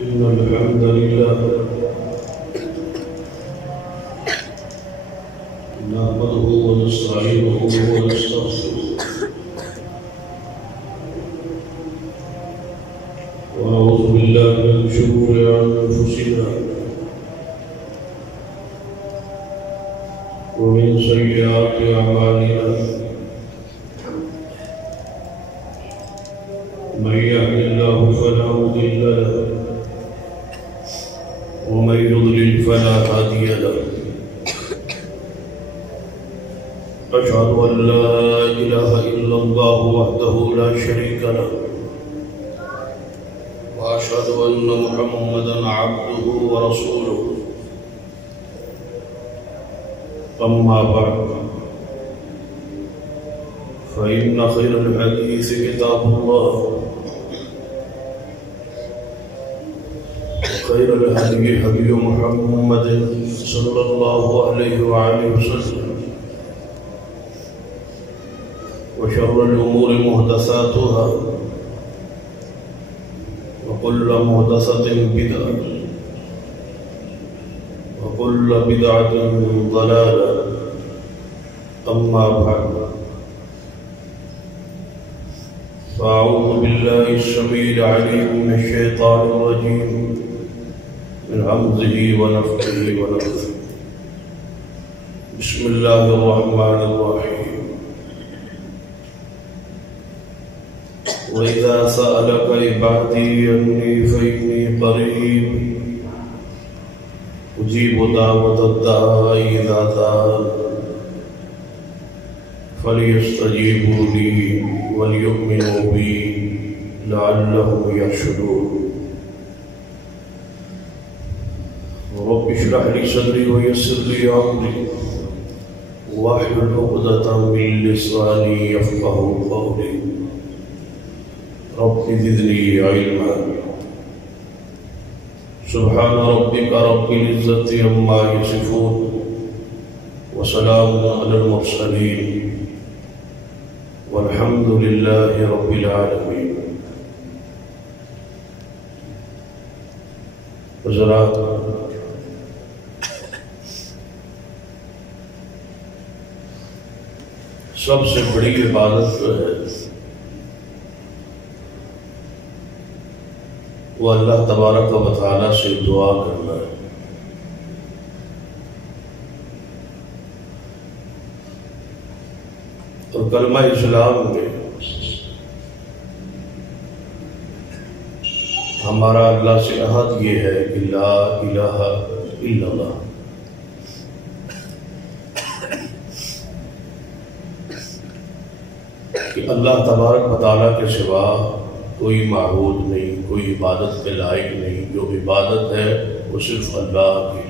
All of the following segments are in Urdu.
إن الحمد لله نحمده ونستعينه ونستغفره ونعوذ بالله من شرور أنفسنا ومن سيئات أعمالنا من يهد الله فلا مضل له ومن يضلل فلا هادي له أشهد أن لا إله إلا الله وحده لا شريك له وأشهد أن محمدا عبده ورسوله أما بعد فإن خير الحديث كتاب الله وخير الهدي هدي محمد صلى الله عليه وآله وسلم وشر الأمور محدثاتها وكل محدثة بدعة وكل بدعة ضلالة أما بعد فأعوذ بالله السميع العليم من الشيطان الرجيم من همزه ونفخه ونفثه بسم الله الرحمن الرحيم وإذا سألك عبادي عني فإني قريب أجيب دعوة الداع إذا دعان فليستجيبوا لي وليؤمنوا بي لعلهم يرشدون رب اشرح لي صدري ويسر لي أمري واحلل عقدة من لساني يفقهوا قولي رب زدني علما سبحان ربك رب العزة عما يصفون وسلام على المرسلين والحمد لله رب العالمين. حضرات، سب سے بڑی عبادت جو ہے وہ اللہ تبارک و تعالیٰ سے دعا کرنا ہے. اور کلمہ اسلام میں ہمارا اللہ سے عہد یہ ہے کہ لا الہ الا اللہ. کہ اللہ تبارک و تعالیٰ کے سوا کوئی معبود نہیں، کوئی عبادت کے لائق نہیں. جو عبادت ہے وہ صرف اللہ کی.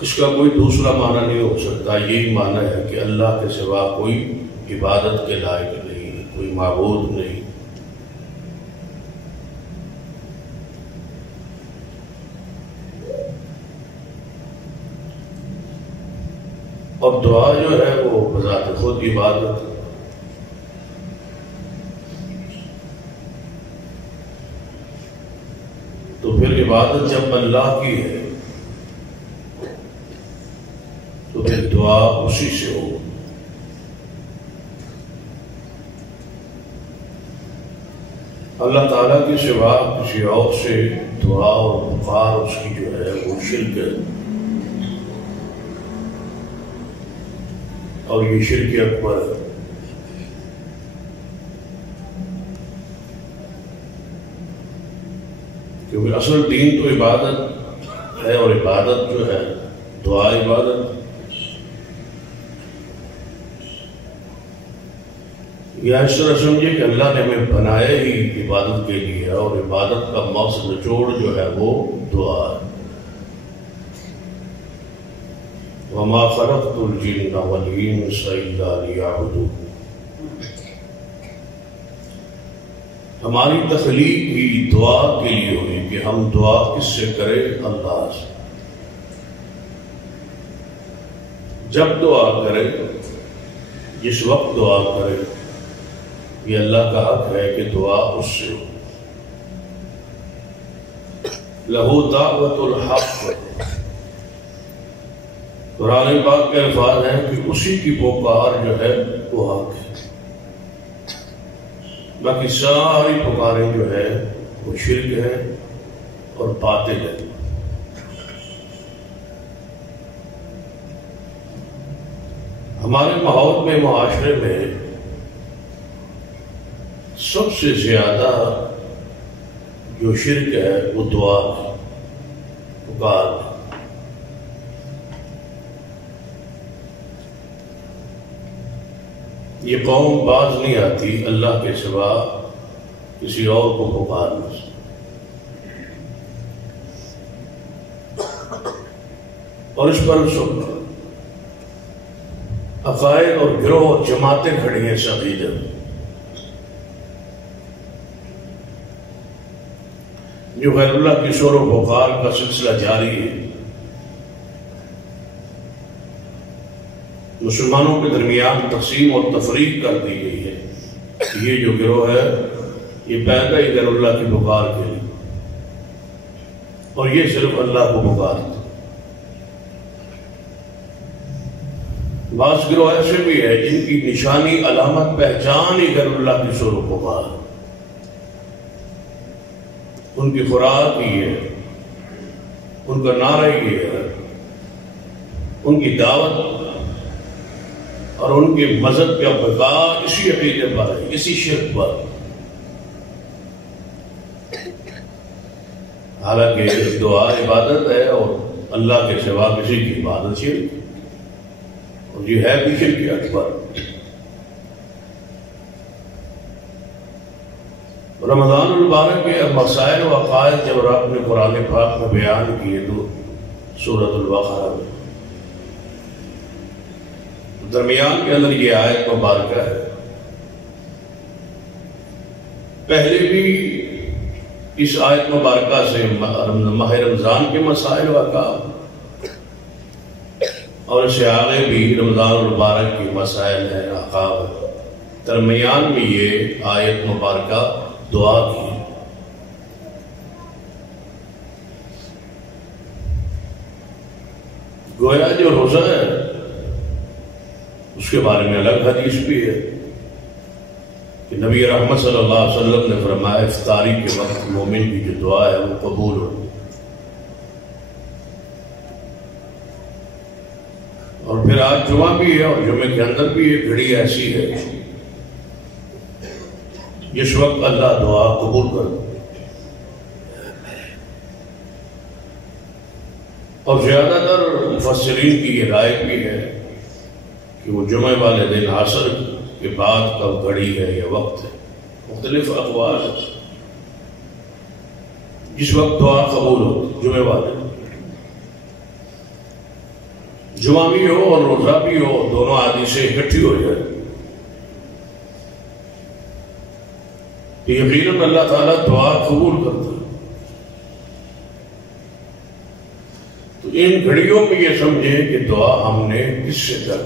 اس کا کوئی دوسرا معنی نہیں ہو سکتا. یہی معنی ہے کہ اللہ کے سوا کوئی عبادت کے لائق نہیں، کوئی معبود نہیں. اور دعا جو ہے وہ بذات خود عبادت. تو پھر عبادت جب اللہ کی ہے تو پھر دعا اسی سے ہو. اللہ تعالیٰ کے سوا کسی اور سے دعا اور پکار اس کی جو ہے وہ شرک ہے. اور یہ شرک اکبر ہے. کیونکہ اصل دین تو عبادت ہے، اور عبادت جو ہے دعا عبادت. یا اس طرح سمجھے کہ اللہ نے ہمیں بنایا ہی عبادت کے لیے، اور عبادت کا مقصد نچوڑ جو ہے وہ دعا ہے. وَمَا خَلَقْتُ الْجِنَّ وَالْإِنسَ إِلَّا لِيَعْبُدُونِ. ہماری تخلیق بھی دعا کے لیے ہوئی کہ ہم دعا کس سے کریں؟ اللہ سے. جب دعا کرے جس وقت دعا کرے، یہ اللہ کا حق ہے کہ دعا اس سے ہو۔ لہو دعوت الحق، قرآن پاک کے الفاظ ہیں کہ اسی کی پکار جو ہے وہ حق ہے، باقی ساری پکاریں جو ہے وہ شرک ہے اور باطل ہے۔ ہمارے ماحول میں، معاشرے میں سب سے زیادہ جو شرک ہے وہ دعا ہے، پکار ہے۔ یہ قوم باز نہیں آتی اللہ کے سوا کسی اور کو پکارنے سے، اور اس پر سب عقائد اور گروہ اور جماعتیں کھڑی ہیں اس عقیدے میں، جو غیر اللہ کی شور و پکار کا سلسلہ جاری ہے۔ مسلمانوں کے درمیان تقسیم اور تفریق کر دی گئی ہے۔ یہ جو گروہ ہے یہ پیدا ہی غیر اللہ کی پکار کے لیے، اور یہ صرف اللہ کو پکارتا۔ بعض گروہ ایسے بھی ہے جن کی نشانی، علامت، پہچان ہی غیر اللہ کی شور و پکار، ان کی خوراک ہی ہے، ان کا نعرہ ہی ہے، ان کی دعوت اور ان کے مذہب کا بقا اسی عقیدے پر ہے، اسی شرک پر۔ حالانکہ دعا عبادت ہے اور اللہ کے سوا کسی کی عبادت شرک، اور یہ ہے بھی شرک اکبر۔ رمضان المبارک کے مسائل و عقائد جب رب نے قرآن پاک میں بیان کیے تو سورۃ البقرہ میں درمیان کے اندر یہ آیت مبارکہ ہے۔ پہلے بھی اس آیت مبارکہ سے ماہ رمضان کے مسائل و عقائد، اور اس سے آگے بھی رمضان المبارک کی مسائل ہیں، عقائد، درمیان میں یہ آیت مبارکہ دعا کی۔ گویا جو روزہ ہے اس کے بارے میں الگ حدیث بھی ہے کہ نبی رحمت صلی اللہ علیہ وسلم نے فرمایا افطاری کے وقت مومن کی جو دعا ہے وہ قبول ہو۔ اور پھر آج جمعہ بھی ہے، اور جمعے کے اندر بھی ایک گھڑی ایسی ہے جس وقت اللہ دعا قبول کر دے، اور زیادہ تر مفسرین کی یہ رائے بھی ہے کہ وہ جمعے والے دن عصر کے بعد کا گھڑی ہے یا وقت ہے، مختلف اقوال ہیں جس وقت دعا قبول ہو۔ جمعے والے جمعہ بھی ہو اور روزہ بھی ہو، دونوں حدیثیں اکٹھی ہو جائے تو یقیناً اللہ تعالیٰ دعا قبول کرتا ہے۔ تو ان گھڑیوں میں یہ سمجھیں کہ دعا ہم نے کس سے کر،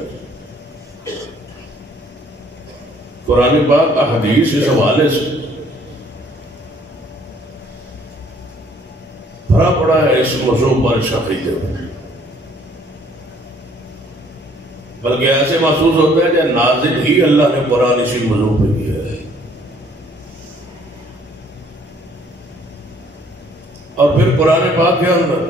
قرآن پاک کا حدیث اس حوالے سے بھرا پڑا ہے اس موضوع پر، اس عقیدے میں، بلکہ ایسے محسوس ہوتا ہے کہ نازل ہی اللہ نے قرآن اسی موضوع پہ کیا ہے۔ اور پھر قرآن پاک کے اندر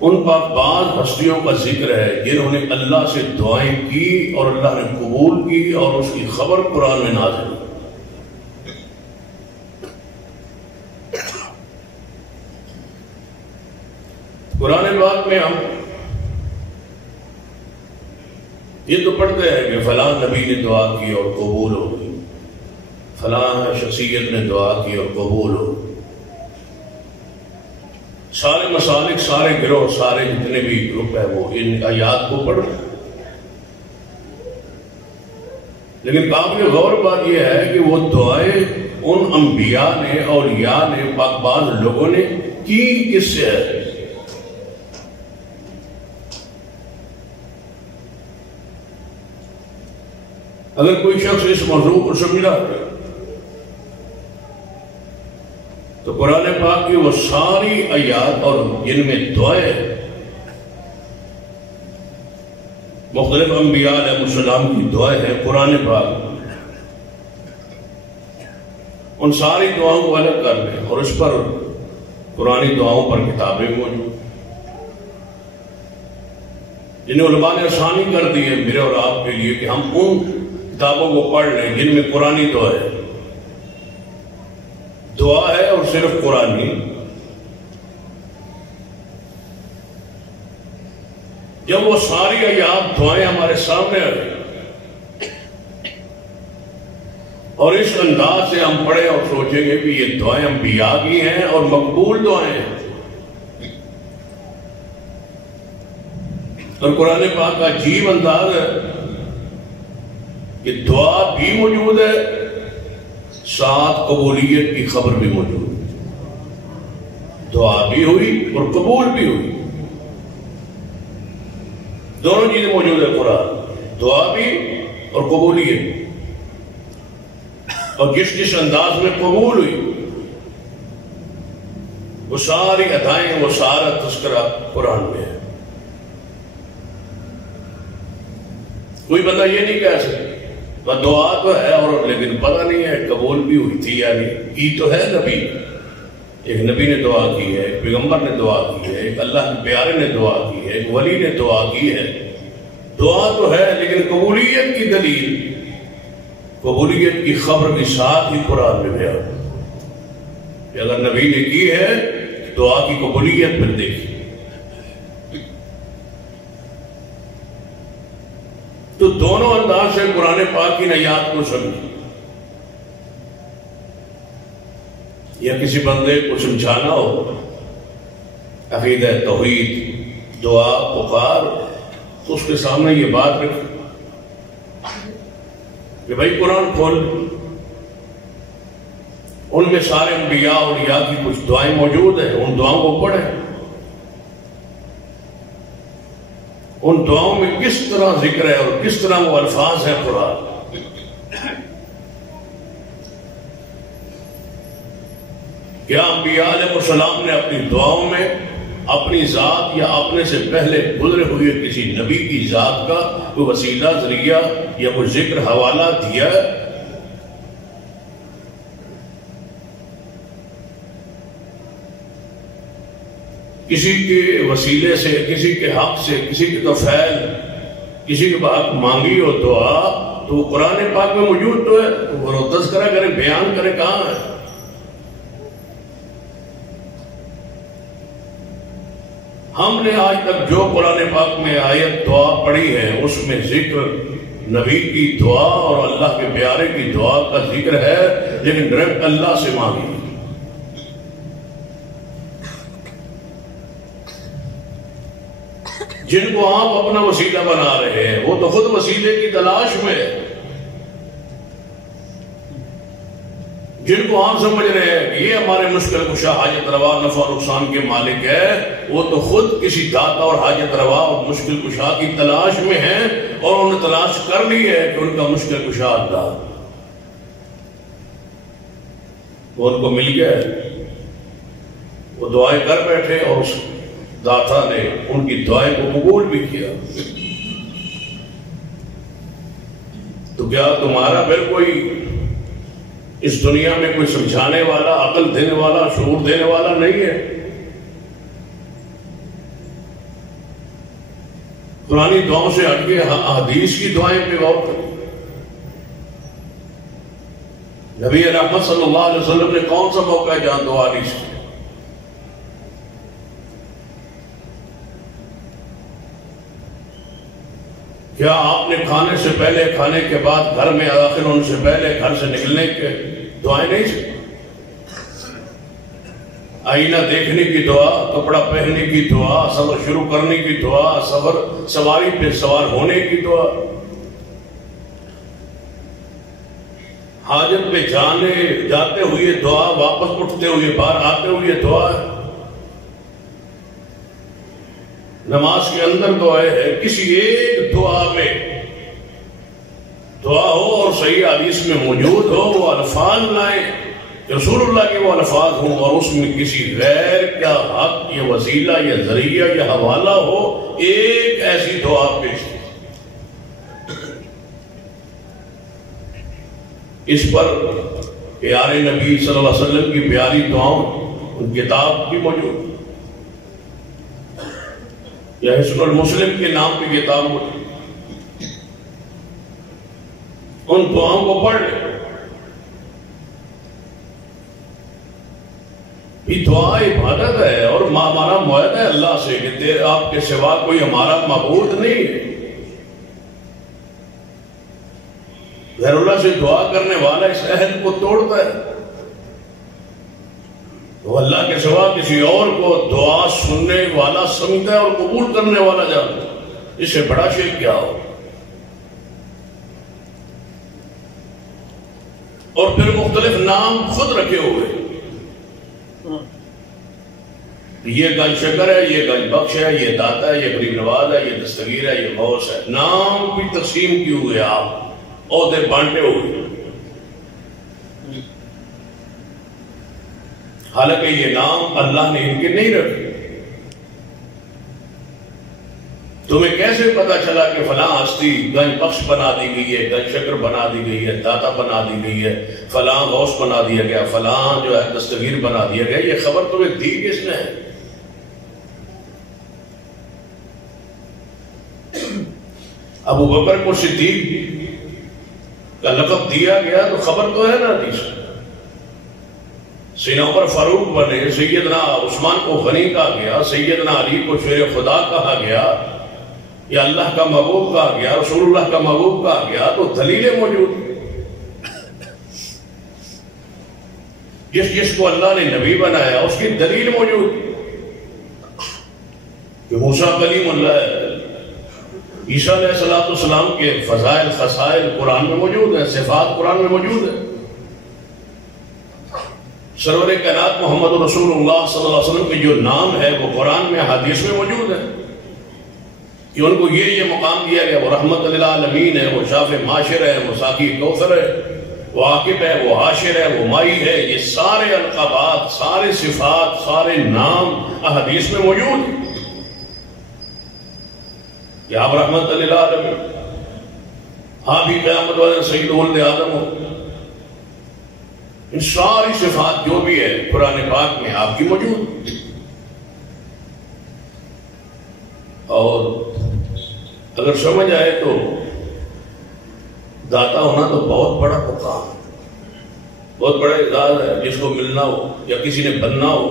ان پاک بعض ہستیوں کا ذکر ہے جنہوں نے اللہ سے دعائیں کی اور اللہ نے قبول کی، اور اس کی خبر قرآن میں نازل ہوئی۔ قرآن پاک میں ہم یہ تو پڑھتے ہیں کہ فلاں نبی نے دعا کی اور قبول ہو گئی، فلاں شخصیت نے دعا کی اور قبول ہو گئی۔ سارے مسالک، سارے گروہ، سارے جتنے بھی گروپ ہیں وہ ان آیات کو پڑھ رہے ہیں، لیکن قابل غور بات یہ ہے کہ وہ دعائیں ان انبیاء نے، اولیاء نے، پاک باز لوگوں نے کی کس سے ہے؟ اگر کوئی شخص اس موضوع کو سمجھا تو قرآن پاک کی وہ ساری آیات اور جن میں دعائیں مختلف انبیاء علیہ السلام کی دعائیں ہیں قرآن پاک ان ساری دعاؤں کو الگ کر لیں اور اس پر قرآنی دعاؤں پر کتابیں موجود جنہیں علماء نے آسانی کر دی ہے میرے اور آپ کے لیے کہ ہم ان کتابوں کو پڑھ لیں جن میں قرآنی دعا ہے اور صرف قرآنی. جب وہ ساری آیات دعائیں ہمارے سامنے آ گئی اور اس انداز سے ہم پڑھیں اور سوچیں گے کہ یہ دعائیں انبیاء کی ہیں اور مقبول دعائیں ہیں اور قرآن پاک کا عجیب انداز ہے کہ دعا بھی موجود ہے ساتھ قبولیت کی خبر بھی موجود ہے. دعا بھی ہوئی اور قبول بھی ہوئی دونوں چیزیں موجود ہے قرآن دعا بھی اور قبولیت اور جس انداز میں قبول ہوئی وہ ساری ادائیں وہ سارا تذکرہ قرآن میں ہے. کوئی بندہ یہ نہیں کہہ سکتا دعا تو ہے اور لیکن پتہ نہیں ہے قبول بھی ہوئی تھی یا نہیں کی تو ہے نبی ایک نبی نے دعا کی ہے ایک پیغمبر نے دعا کی ہے ایک اللہ کے پیارے نے دعا کی ہے ایک ولی نے دعا کی ہے دعا تو ہے لیکن قبولیت کی دلیل قبولیت کی خبر کے ساتھ ہی قرآن میں بیان کہ اگر نبی نے کی ہے دعا کی قبولیت پھر دیکھی تو دونوں انداز سے قرآن پاک کی آیات کو سمجھی یا کسی بندے کو سمجھانا ہو عقیدہ توحید دعا پکار تو اس کے سامنے یہ بات رکھ کہ بھائی قرآن کھول ان میں سارے انبیاء اولیاء کی کچھ دعائیں موجود ہیں ان دعاؤں کو پڑھیں ان دعاؤں میں کس طرح ذکر ہے اور کس طرح وہ الفاظ ہیں قرآن کیا انبیاء علیہ السلام نے اپنی دعاؤں میں اپنی ذات یا اپنے سے پہلے گزرے ہوئے کسی نبی کی ذات کا کوئی وسیلہ ذریعہ یا کوئی ذکر حوالہ دیا ہے کسی کے وسیلے سے کسی کے حق سے کسی کے توفیل کسی کے حق مانگی ہو دعا تو وہ قرآن پاک میں موجود تو ہے وہ تذکرہ کرے بیان کرے کہاں ہے ہم نے آج تک جو قرآن پاک میں آیت دعا پڑھی ہے اس میں ذکر نبی کی دعا اور اللہ کے پیارے کی دعا کا ذکر ہے لیکن ڈائریکٹ اللہ سے مانگی جن کو آپ اپنا وسیلہ بنا رہے ہیں وہ تو خود وسیلے کی تلاش میں جن کو آپ سمجھ رہے ہیں کہ یہ ہمارے مشکل کشا حاجت روا نفع نقصان کے مالک ہے وہ تو خود کسی داتا اور حاجت روا اور مشکل کشا کی تلاش میں ہیں اور انہوں نے تلاش کر لی ہے کہ ان کا مشکل کشا اللہ وہ ان کو مل گیا وہ دعائیں کر بیٹھے اور اس داتا نے ان کی دعائیں کو قبول بھی کیا تو کیا تمہارا پھر کوئی اس دنیا میں کوئی سمجھانے والا عقل دینے والا شعور دینے والا نہیں ہے قرآنی دعاؤں سے ہٹ کے حدیث کی دعائیں پہ غور کریں نبی رحمت صلی اللہ علیہ وسلم نے کون سا موقع ہے جہاں دعا نہیں کی کیا آپ نے کھانے سے پہلے کھانے کے بعد گھر میں داخل ہونے سے پہلے گھر سے نکلنے کے دعائیں نہیں سیکھی آئینہ دیکھنے کی دعا کپڑا پہننے کی دعا سفر شروع کرنے کی دعا سواری پہ سوار ہونے کی دعا حاجت پہ جاتے ہوئے دعا واپس اٹھتے ہوئے باہر آتے ہوئے دعا نماز کے اندر دعائیں ہے کسی ایک دعا میں دعا ہو اور صحیح حدیث میں موجود ہو، وہ الفاظ لائیں رسول اللہ کے وہ الفاظ ہوں، اور اس میں کسی غیر کا حق یا وسیلہ یا ذریعہ یا حوالہ ہو، ایک ایسی دعا پیش کی۔ اس پر پیارے نبی صلی اللہ علیہ وسلم کی پیاری دعاؤں ان کتاب بھی موجود، یا حسن المسلم کے نام کی کتاب موجود، ان دعاؤں کو پڑھ لیں۔ یہ دعا عبادت ہے اور ہمارا معاہدہ ہے اللہ سے کہ آپ کے سوا کوئی ہمارا معبود نہیں ہے۔ غیر اللہ سے دعا کرنے والا اس عہد کو توڑتا ہے، وہ اللہ کے سوا کسی اور کو دعا سننے والا سمجھتا ہے اور قبول کرنے والا جانتا ہے۔ اس سے بڑا شرک کیا ہو؟ اور پھر مختلف نام خود رکھے ہوئے، یہ گنج شکر ہے، یہ گنج بخش ہے، یہ داتا ہے، یہ غریب نواز ہے، یہ دستگیر ہے، یہ غوث ہے۔ نام بھی تقسیم کیے ہوئے، آپ عہدے بانٹے ہوئے، حالانکہ یہ نام اللہ نے ان کے نہیں رکھے۔ تمہیں کیسے پتا چلا کہ فلاں ہستی گنج بخش بنا دی گئی ہے، گنج شکر بنا دی گئی ہے، داتا بنا دی گئی ہے، فلاں غوث بنا دیا گیا، فلاں جو ہے دستگیر بنا دیا گیا؟ یہ خبر تمہیں دی کس نے ہے؟ ابو بکر کو صدیق کا لقب دیا گیا تو خبر تو ہے نا حدیث۔ سینہ پر فاروق بنے، سیدنا عثمان کو غنی کہا گیا، سیدنا علی کو شیر خدا کہا گیا، یا اللہ کا محبوب کہا گیا، رسول اللہ کا محبوب کہا گیا، تو دلیلیں موجود۔ جس کو اللہ نے نبی بنایا اس کی دلیل موجود کہ موسیٰ کلیم اللہ ہے، عیسیٰ علیہ السلام کے فضائل خصائل قرآن میں موجود ہیں، صفات قرآن میں موجود ہیں۔ سرور کائنات محمد رسول اللہ صلی اللہ علیہ وسلم کے جو نام ہے وہ قرآن میں حدیث میں موجود ہے کہ ان کو یہ مقام دیا گیا، وہ رحمت للعالمین ہے، وہ شاف معاشر ہے، وہ ساقی کوثر ہے، وہ عاقب ہے، وہ عاشر ہے، وہ مائی ہے۔ یہ سارے القابات، سارے صفات، سارے نام احادیث میں موجود ہیں کہ آپ رحمت للعالمین، آپ ہی قیامت والے سید ولد آدم ہو۔ ان ساری صفات جو بھی ہے قرآن پاک میں آپ کی موجود۔ اور اگر سمجھ آئے تو داتا ہونا تو بہت بڑا مقام، بہت بڑا اعزاز ہے، جس کو ملنا ہو یا کسی نے بننا ہو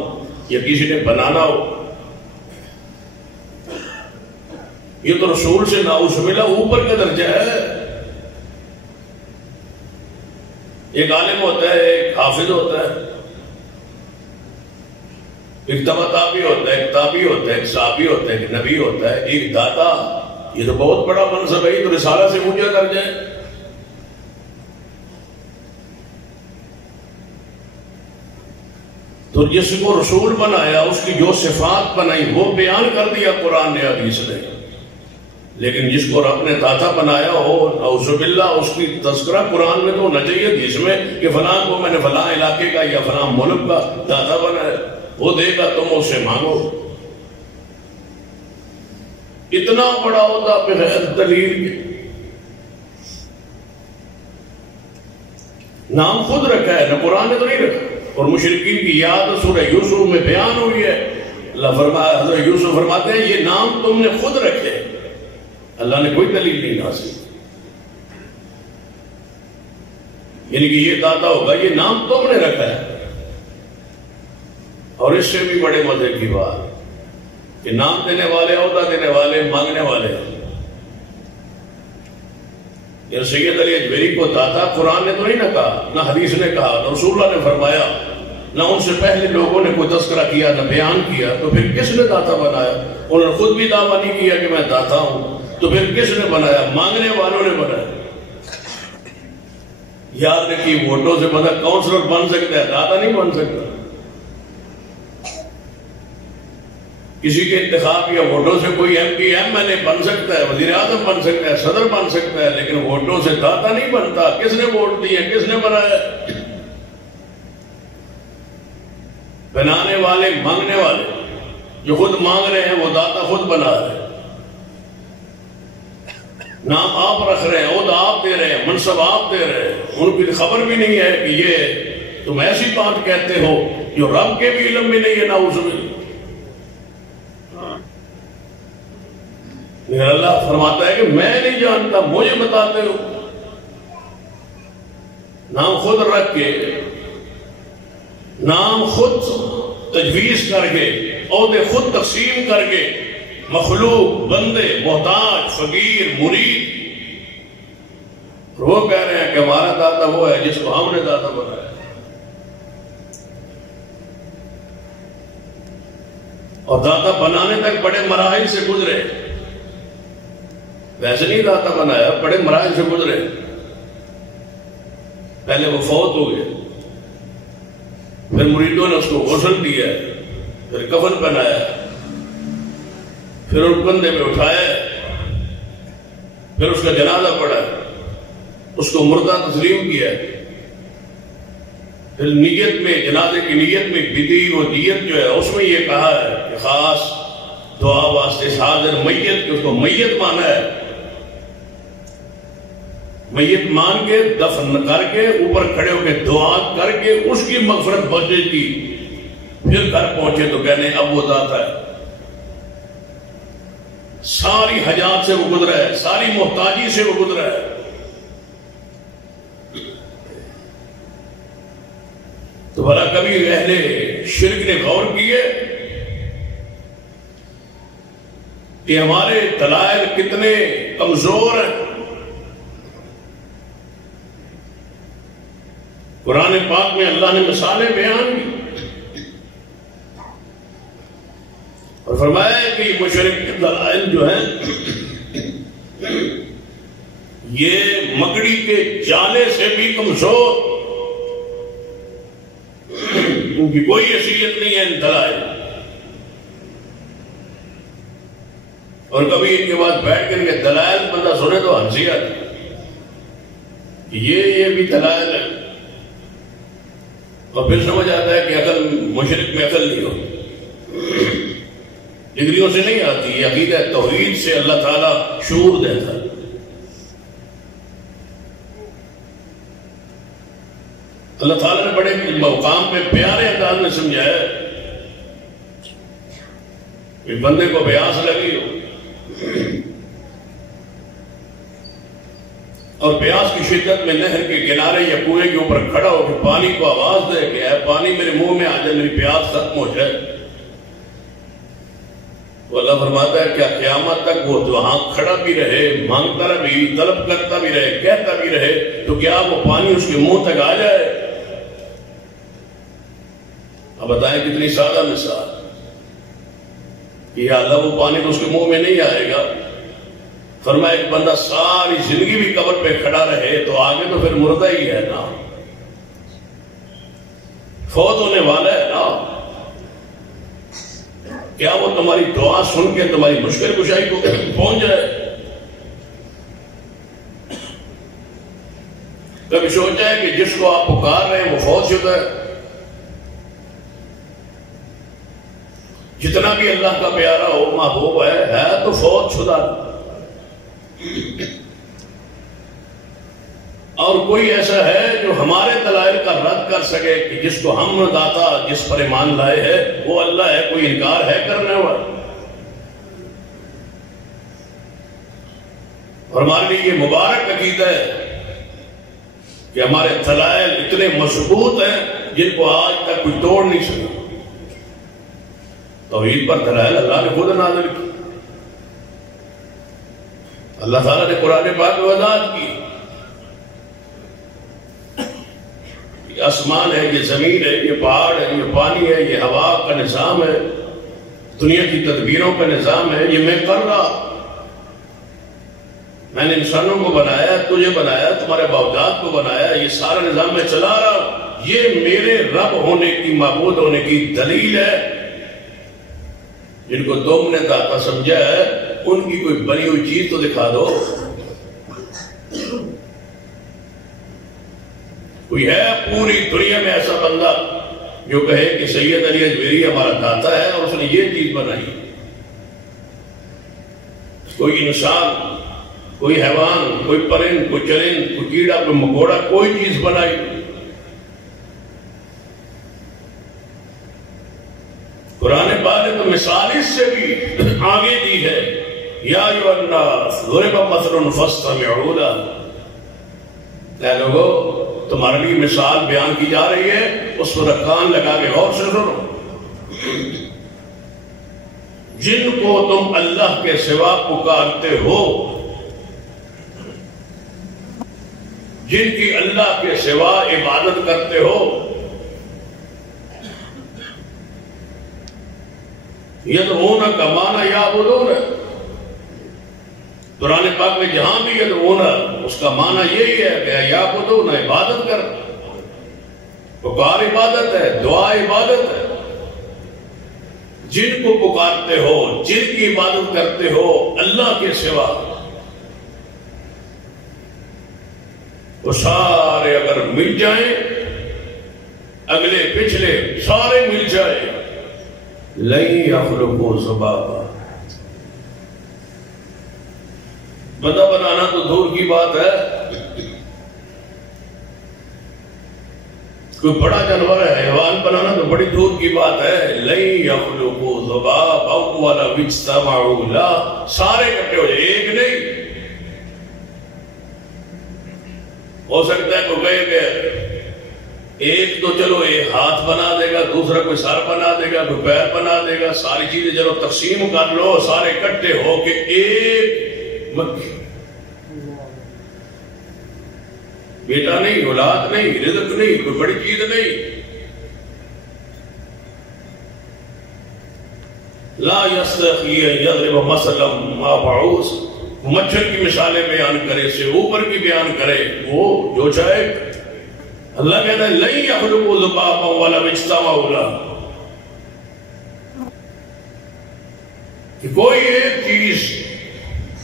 یا کسی نے بنانا ہو۔ یہ تو رسول سے ناؤز ملا اوپر کا درجہ ہے۔ ایک عالم ہوتا ہے، ایک حافظ ہوتا ہے، ایک تابعی ہوتا ہے، ایک تابعی ہوتا ہے، ایک صحابی ہوتا ہے، ایک نبی ہوتا ہے، ایک داتا۔ یہ تو بہت بڑا منصب ہے، یہ تو رسالہ سے اونچا درجہ ہے۔ تو جس کو رسول بنایا اس کی جو صفات بنائی وہ بیان کر دیا قرآن نے، حدیث نے، لیکن جس کو رب نے داتا بنایا ہو، اعوذ باللہ، اس کی تذکرہ قرآن میں تو ہونا چاہیے حدیث میں کہ فلاں کو میں نے فلاں علاقے کا یا فلاں ملک کا داتا بنایا، وہ دے گا تم اس سے مانگو۔ اتنا بڑا ہوتا بغیر دلیل کے نام خود رکھا ہے، نہ قرآن نے تو نہیں رکھا۔ اور مشرکین کی یاد سورہ یوسف میں بیان ہوئی ہے، اللہ فرمایا، حضرت یوسف فرماتے ہیں یہ نام تم نے خود رکھے، اللہ نے کوئی دلیل نہیں حاصل، یعنی کہ یہ داتا ہوگا، یہ نام تم نے رکھا ہے۔ اور اس سے بھی بڑے مزے کی بات کہ نام دینے والے، عہدہ دینے والے، مانگنے والے، یہ سید علی اجمیری کو داتا قرآن نے تو نہیں نہ کہا، نہ حدیث نے کہا، نہ رسول اللہ نے فرمایا، نہ ان سے پہلے لوگوں نے کوئی تذکرہ کیا، نہ بیان کیا، تو پھر کس نے داتا بنایا؟ انہوں نے خود بھی دعویٰ نہیں کیا کہ میں داتا ہوں، تو پھر کس نے بنایا؟ مانگنے والوں نے بنایا۔ یاد رکھیے، ووٹوں سے بندہ کاؤنسلر بن سکتا ہے، داتا نہیں بن سکتا۔ کسی کے انتخاب یا ووٹوں سے کوئی M P M L A بن سکتا ہے، وزیر اعظم بن سکتا ہے، صدر بن سکتا ہے، لیکن ووٹوں سے داتا نہیں بنتا۔ کس نے ووٹ دیے، کس نے بنایا؟ بنانے والے، مانگنے والے جو خود مانگ رہے ہیں وہ داتا خود بنا رہے ہیں، نام آپ رکھ رہے ہیں، عہدہ آپ دے رہے ہیں، منصب آپ دے رہے ہیں، ان کی خبر بھی نہیں ہے کہ یہ تم ایسی بات کہتے ہو جو رب کے بھی علم میں نہیں ہے، نعوذ باللہ۔ لیکن اللہ فرماتا ہے کہ میں نہیں جانتا، مجھے بتاتے ہو۔ نام خود رکھ کے، نام خود تجویز کر کے، عہدے خود تقسیم کر کے، مخلوق، بندے، محتاج، فقیر، مرید، وہ کہہ رہے ہیں کہ ہمارا داتا وہ ہے جس کو ہم نے داتا بنایا۔ اور داتا بنانے تک بڑے مراحل سے گزرے، ویسے نہیں داتا بنایا، بڑے مراحل سے گزرے۔ پہلے وہ فوت ہو گئے، پھر مریدوں نے اس کو غسل دیا، پھر کفن پہنایا، پھر ان کندھے میں اٹھایا، پھر اس کا جنازہ پڑھا، اس کو مردہ تسلیم کیا، پھر نیت میں، جنازے کی نیت میں بدی و دیت جو ہے اس میں یہ کہا ہے کہ خاص دعا واسطے حاضر میت، کہ اس کو میت مانا ہے، میت مان کے دفن کر کے اوپر کھڑے ہو کے دعا کر کے اس کی مغفرت بخشش کی، پھر گھر پہنچے تو کہنے اب وہ داتا ہے۔ ساری حاجات سے وہ گزرا ہے، ساری محتاجی سے وہ گزرا ہے۔ تو بھلا کبھی اہل شرک نے غور کیے کہ ہمارے دلائل کتنے کمزور ہیں؟ قرآن پاک میں اللہ نے مثالیں بیان کی اور فرمایا ہے کہ یہ مشرک کے دلائل جو ہیں یہ مکڑی کے جالے سے بھی کمزور، ان کی کوئی حیثیت نہیں ہے ان دلائل۔ اور کبھی ان کے بعد بیٹھ کر کے دلائل بندہ سنے تو ہنسی آتی، یہ بھی دلائل ہے، اور پھر سمجھ آتا ہے کہ عقل، مشرک میں عقل نہیں ہو، ڈگریوں سے نہیں آتی، یہ عقیدہ توحید سے اللہ تعالیٰ شعور دیتا ہے۔ اللہ تعالیٰ نے بڑے مقام پہ پیارے انداز میں سمجھایا، کہ بندے کو پیاس لگی ہو اور پیاس کی شدت میں نہر کے کنارے یا کنویں کے اوپر کھڑا ہو کے پانی کو آواز دے کہ اے پانی میرے منہ میں آ جائے، میری پیاس ختم ہو جائے، تو اللہ فرماتا ہے کیا قیامت تک وہ وہاں کھڑا بھی رہے، مانگتا بھی، طلب کرتا بھی رہے، کہتا بھی رہے، تو کیا وہ پانی اس کے منہ تک آ جائے؟ اب بتائیں کتنی سادہ مثال کہ اللہ وہ پانی تو اس کے منہ میں نہیں آئے گا۔ فرمایا ایک بندہ ساری زندگی بھی قبر پہ کھڑا رہے تو آگے تو پھر مردہ ہی ہے نا، فوت ہونے والا ہے نا۔ کیا وہ تمہاری دعا سن کے تمہاری مشکل کشائی کو پہنچ جائے؟ کبھی سوچا ہے کہ جس کو آپ پکار رہے ہیں وہ فوت شدہ ہے؟ جتنا بھی اللہ کا پیارا ہو، محبوب ہے تو فوت شدہ۔ اور کوئی ایسا ہے جو ہمارے دلائل کا رد کر سکے کہ جس کو ہم داتا، جس پر ایمان لائے ہے وہ اللہ ہے؟ کوئی انکار ہے کرنے والا؟ اور ہمارے لیے یہ مبارک عقیدہ ہے کہ ہمارے دلائل اتنے مضبوط ہیں جن کو آج تک کوئی توڑ نہیں سکا۔ توحید پر دلائل اللہ نے خود نازل کی، اللہ تعالیٰ نے قرآن پاک میں وضاحت کی، یہ آسمان ہے، یہ زمین ہے، یہ پہاڑ ہے، یہ پانی ہے، یہ ہوا کا نظام ہے، دنیا کی تدبیروں کا نظام ہے، یہ میں کر رہا، میں نے انسانوں کو بنایا، تجھے بنایا، تمہارے باوجات کو بنایا، یہ سارا نظام میں چلا رہا ہوں، یہ میرے رب ہونے کی، معبود ہونے کی دلیل ہے۔ جن کو تم نے داتا سمجھا ہے ان کی کوئی بنی ہوئی چیز تو دکھا دو. کوئی ہے پوری دنیا میں ایسا بندہ جو کہے کہ سید علی اجمیری ہمارا داتا ہے اور اس نے یہ چیز بنائی؟ کوئی انسان، کوئی حیوان، کوئی پرند، کوئی چرند، کوئی کیڑا، کوئی مکوڑا، کوئی چیز بنائی؟ قرآن پاک نے تو مثال اس سے بھی آگے دی ہے. یا ایھا الناس ضرب مثل فاستمعوا لہ. اے لوگو تمہارے لیے مثال بیان کی جا رہی ہے، اس پر کان لگا کے غور سے سنو. جن کو تم اللہ کے سوا پکارتے ہو، جن کی اللہ کے سوا عبادت کرتے ہو، یدعون کا معنی یعبدون. قرآن پاک میں جہاں بھی یدعون اس کا معنی یہی ہے کہ یعبدون، عبادت کر. پکار عبادت ہے، دعا عبادت ہے. جن کو پکارتے ہو، جن کی عبادت کرتے ہو اللہ کے سوا، وہ سارے اگر مل جائیں، اگلے پچھلے سارے مل جائیں، لن یخلقوا ذبابا. بندہ بنانا تو دور کی بات ہے، کوئی بڑا جانور ہے، حیوان بنانا تو بڑی دور کی بات ہے. لن یخلقوا ذبابا ولو اجتمعوا لہ. سارے اکٹھے ہو جائے، ایک نہیں. ہو سکتا ہے کوئی کہے کہ ایک تو چلو ایک ہاتھ بنا دے گا، دوسرا کوئی سر بنا دے گا، کوئی پیر بنا دے گا، ساری چیزیں چلو تقسیم کر لو، سارے اکٹھے ہو کے ایک مکھی. بیٹا نہیں، اولاد نہیں، رزق نہیں، کوئی بڑی چیز نہیں. لا یستطیع ان یضرب مثلا ما بعوض. مچھر کی مثالیں بیان کرے، سے اوپر کی بیان کرے، وہ جو چاہے. اللہ کہتا ہے لن یخلقوا ذبابا ولو اجتمعوا لہ. کہ کوئی ایک چیز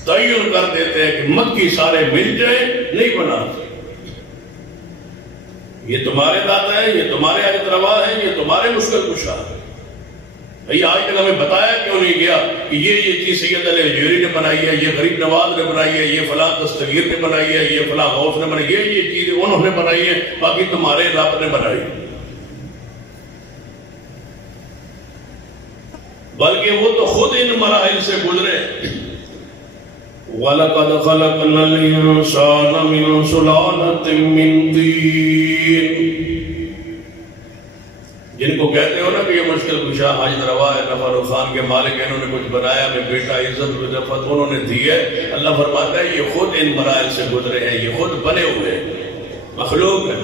تعین کر دیتے ہیں کہ مکھی سارے مل جائیں، نہیں بنا. یہ تمہارے داتا ہے، یہ تمہارے حاجت روا ہے، یہ تمہارے مشکل کشا ہے. بھئی آج تک ہمیں بتایا کیوں نہیں گیا کہ یہ چیز سید علی اجمیری نے بنائی ہے، یہ غریب نواز نے بنائی ہے، یہ فلاں دستگیر نے بنائی ہے، یہ فلاں غوث نے بنائی ہے، یہ چیز انہوں نے بنائی ہے، باقی تمہارے رب نے بنائی. بلکہ وہ تو خود ان مراحل سے گزرے. وَلَقَدْ خَلَقْنَا الْإِنسَانَ مِنْ سُلَالَةٍ مِّن طِينٍ. جن کو کہتے ہو نا کہ یہ مشکل کشا، حاجت روا ہے، نفع نقصان کے مالک ہیں، انہوں نے کچھ بنایا، میں بیٹا، عزت و عزت انہوں نے دی ہے. اللہ فرماتا ہے یہ خود ان مراحل سے گزرے ہیں، یہ خود بنے ہوئے مخلوق ہیں.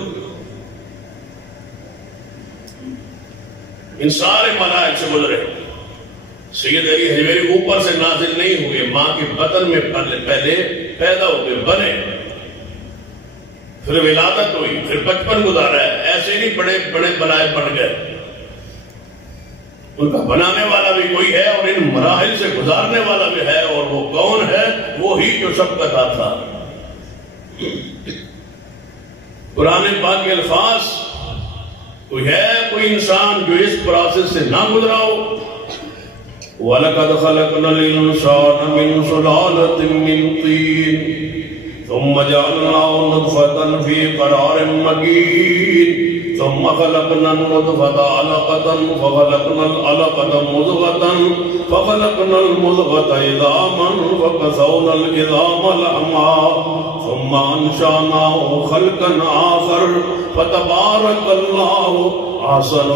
ان سارے مراحل سے گزرے. سید علی اجمیری اوپر سے نازل نہیں ہوئے، ماں کے بطن میں پہلے پیدا ہوئے، بنے، پھر ولادت ہوئی، پھر بچپن گزارا ہے. ایسے نہیں بڑے بڑے بنائے بن گئے. ان کا بنانے والا بھی کوئی ہے اور ان مراحل سے گزارنے والا بھی ہے. اور وہ کون ہے؟ وہی جو سب کا داتا. قرآن پاک کے الفاظ، کوئی ہے کوئی انسان جو اس پروسیس سے نہ گزرا ہو. وَلَقَدْ خَلَقْنَا الْإِنسَانَ مِنْ سُلَالَةٍ مِّن طِينٍ ثُمَّ جَعَلْنَاهُ نُطْفَةً فِي قَرَارٍ مَّكِينٍ ثُمَّ خَلَقْنَا النُّطْفَةَ عَلَقَةً فَخَلَقْنَا الْعَلَقَةَ مُضْغَةً فَخَلَقْنَا الْمُضْغَةَ عِظَامًا فَكَسَوْنَا الْعِظَامَ لَحْمًا ثُمَّ أَنشَأْنَاهُ خَلْقًا آخَرَ فَتَبَارَكَ اللَّهُ أَحْسَنُ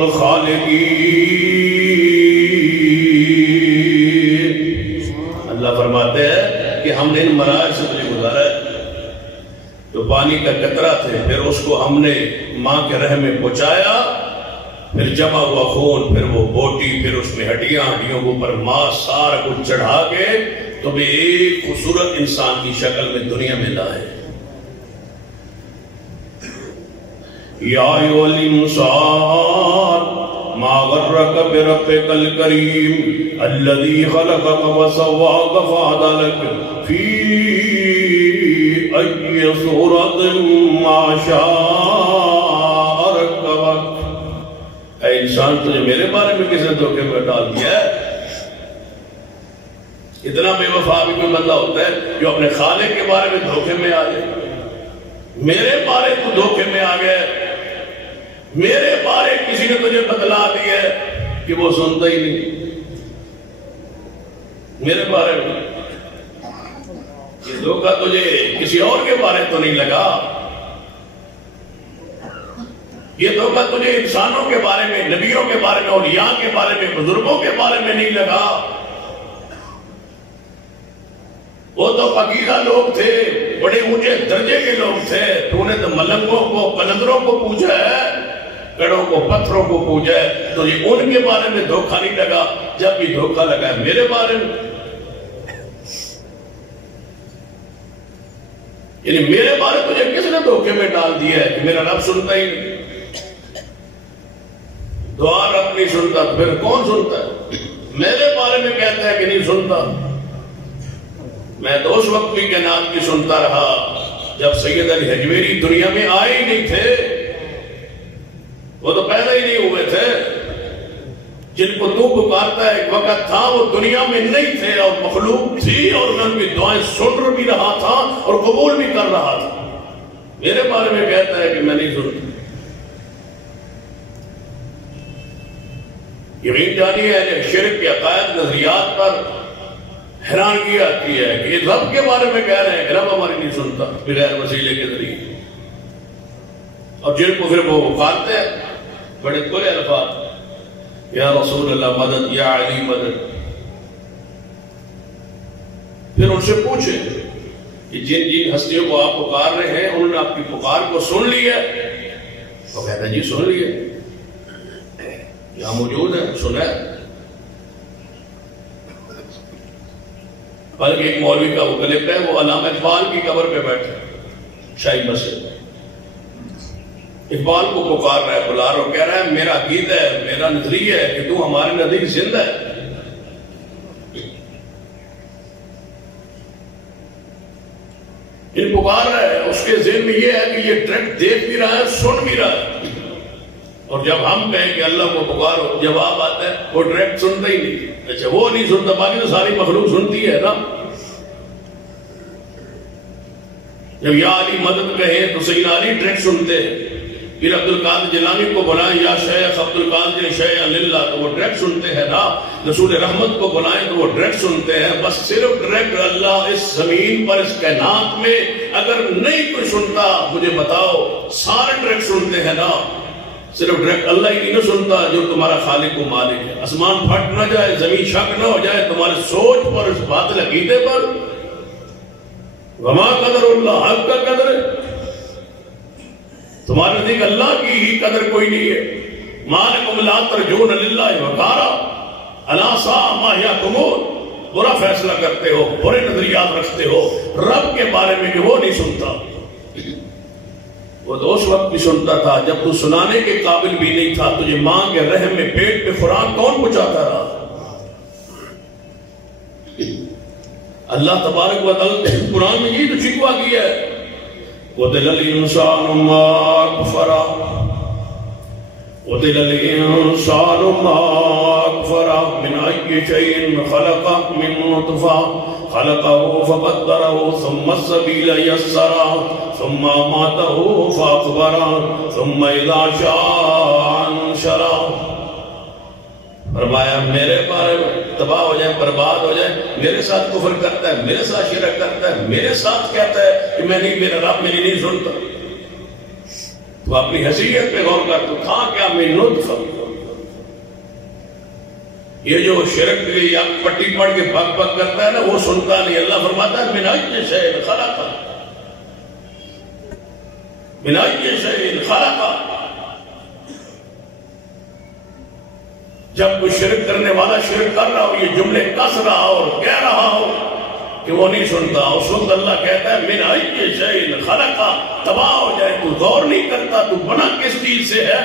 الْخَالِقِينَ. اللہ فرماتے ہیں کہ ہم نے ان مراحل سے تجھے گزارا ہے. جو پانی کا قطرہ تھے، پھر اس کو ہم نے ماں کے رحم میں پہنچایا، پھر جمع ہوا خون، پھر وہ بوٹی، پھر اس میں ہڈیاں، ہڈیوں کے اوپر ماس، سارا کچھ چڑھا کے تمہیں ایک خوبصورت انسان کی شکل میں دنیا میں لائے. یا ایھا الانسان وما غرك بربك الكريم الذي خلقك وسواك فعدلك في أي صورة ما شاء ركبك. اے انسان تجھے میرے بارے میں کس نے دھوکے میں ڈال دیا ہے؟ اتنا بے وفا بھی کوئی بندہ ہوتا ہے جو اپنے خالق کے بارے میں دھوکے میں آ جائے. میرے بارے تو دھوکے میں آ گئے. میرے بارے کسی نے تجھے بتلا دیا ہے کہ وہ سنتا ہی نہیں. میرے بارے میں یہ دھوکہ تجھے کسی اور کے بارے تو نہیں لگا. یہ دھوکہ تجھے انسانوں کے بارے میں، نبیوں کے بارے میں، اولیاء کے بارے میں، بزرگوں کے بارے میں نہیں لگا. وہ تو پاکیزہ لوگ تھے، بڑے اونچے درجے کے لوگ تھے. تو نے تو ملنگوں کو، قلندروں کو پوچھا ہے، کڑوں کو، پتھروں کو پوچھا ہے. تو یہ ان کے بارے میں دھوکہ نہیں لگا. جب بھی دھوکہ لگا ہے میرے بارے میں، یعنی میرے بارے تجھے کس نے دھوکے میں ڈال دیا ہے کہ میرا رب سنتا ہی نہیں؟ دعا رب نہیں سنتا تو پھر کون سنتا ہے؟ میرے بارے میں کہتا ہے کہ نہیں سنتا. میں تو اس وقت بھی کائنات کی سنتا رہا جب سید علی حجویری دنیا میں آئے ہی نہیں تھے. وہ تو پیدا ہی نہیں ہوئے تھے. جن کو تو پکارتا ہے ایک وقت تھا وہ دنیا میں نہیں تھے اور مخلوق تھی اور ان کی دعائیں سن بھی رہا تھا اور قبول بھی کر رہا تھا. میرے بارے میں کہتا ہے کہ میں نہیں سنتا. یقین جانی ہے کہ شرک کے عقائد نظریات پر حیرانگی آتی ہے کہ یہ رب کے بارے میں کہہ رہے ہیں کہ رب ہماری نہیں سنتا بغیر وسیلے کے ذریعے. اور جن کو پھر وہ پکارتے ہیں بڑے کھلے الفاظ، یا رسول اللہ مدد، یا علی مدد. پھر ان سے پوچھیں کہ جن جن ہستیوں کو آپ پکار رہے ہیں انہوں نے آپ کی پکار کو سن لی ہے؟ وہ کہتا ہے جی سن لی ہے، یہاں موجود ہے، سنا ہے. بلکہ ایک مولوی کا وہ کلپ ہے، وہ علامہ اقبال کی قبر پہ بیٹھے شاہی مسجد. اقبال کو پکار رہا ہے، بلا رہا ہے، کہہ رہا ہے میرا عقیدہ ہے، میرا نظریہ ہے کہ تو ہمارے نزدیک زندہ ہے. ان پکار رہا ہے، اس کے ذہن میں یہ ہے کہ یہ ٹریک دیکھ بھی رہا ہے، سن بھی رہا ہے. اور جب ہم کہیں کہ اللہ کو پکارو، جواب آتا ہے وہ ڈائریکٹ سنتا ہی نہیں. اچھا وہ نہیں سنتا، باقی تو ساری مخلوق سنتی ہے نا. جب یا علی مدد کہیں تو سیدنا علی ڈائریکٹ سنتے ہیں. پھر عبد القادر جیلانی کو بلائیں یا شیخ عبد القادر شیخ للہ تو وہ ڈائریکٹ سنتے ہیں نا. رسول رحمت کو بلائیں تو وہ ڈائریکٹ سنتے ہیں. بس صرف ڈائریکٹ اللہ اس زمین پر، اس کائنات میں اگر نہیں کوئی سنتا مجھے بتاؤ. سارے ڈائریکٹ سنتے ہیں نا. صرف ڈائریکٹ اللہ ہی نہیں سنتا جو تمہارا خالق و مالک ہے. آسمان پھٹ نہ جائے، زمین شک نہ ہو جائے تمہاری سوچ پر، اس باطل عقیدے پر. وما قدر اللہ حق کا قدر ہے. تمہارے نزدیک اللہ کی ہی قدر کوئی نہیں ہے. ما لکم لا ترجون للہ وقارا الا ساء ما یحکمون. برا فیصلہ کرتے ہو، برے نظریات رکھتے ہو رب کے بارے میں کہ وہ نہیں سنتا. وہ تو اس وقت بھی سنتا تھا جب تو سنانے کے قابل بھی نہیں تھا. تجھے ماں کے رحم میں پیٹ پہ خوراک کون پہنچاتا رہا؟ اللہ تبارک و تعالی قرآن میں یہ تو شکوہ کیا ہے، قُتِلَ الْإِنسَانُ مَا أَكْفَرَهُ قُتِلَ الْإِنسَانُ مَا أَكْفَرَهُ مِنْ أَيِّ شَيْءٍ خَلَقَهُ مِنْ نُطْفَةٍ خَلَقَهُ فَقَدَّرَهُ ثُمَّ السَّبِيلَ يَسَّرَهُ ثُمَّ أَمَاتَهُ فَأَقْبَرَهُ ثُمَّ إِذَا شَاءَ أَنشَرَهُ. فرمایا میرے بارے میں تباہ ہو جائے، برباد ہو جائے، میرے ساتھ کفر کرتا ہے، میرے ساتھ شرک کرتا ہے، میرے ساتھ کہتا ہے کہ میں نہیں، میرا رب میری نہیں سنتا. تو اپنی حیثیت پہ غور کر. تو تھا کیا من نطفہ. یہ جو شرک یا پٹی پڑھ کے بک بک کرتا ہے نا وہ سنتا نہیں. اللہ فرماتا ہے من أي شيء خلقه من أي شيء خلقه. جب کوئی شرک کرنے والا شرک کر رہا ہو، یہ جملے کس رہا ہو اور کہہ رہا ہو کہ وہ نہیں سنتا، اس وقت اللہ کہتا ہے من أي شيء خلقه. تباہ ہو جائے، تو غور نہیں کرتا تو بنا کس چیز سے ہے.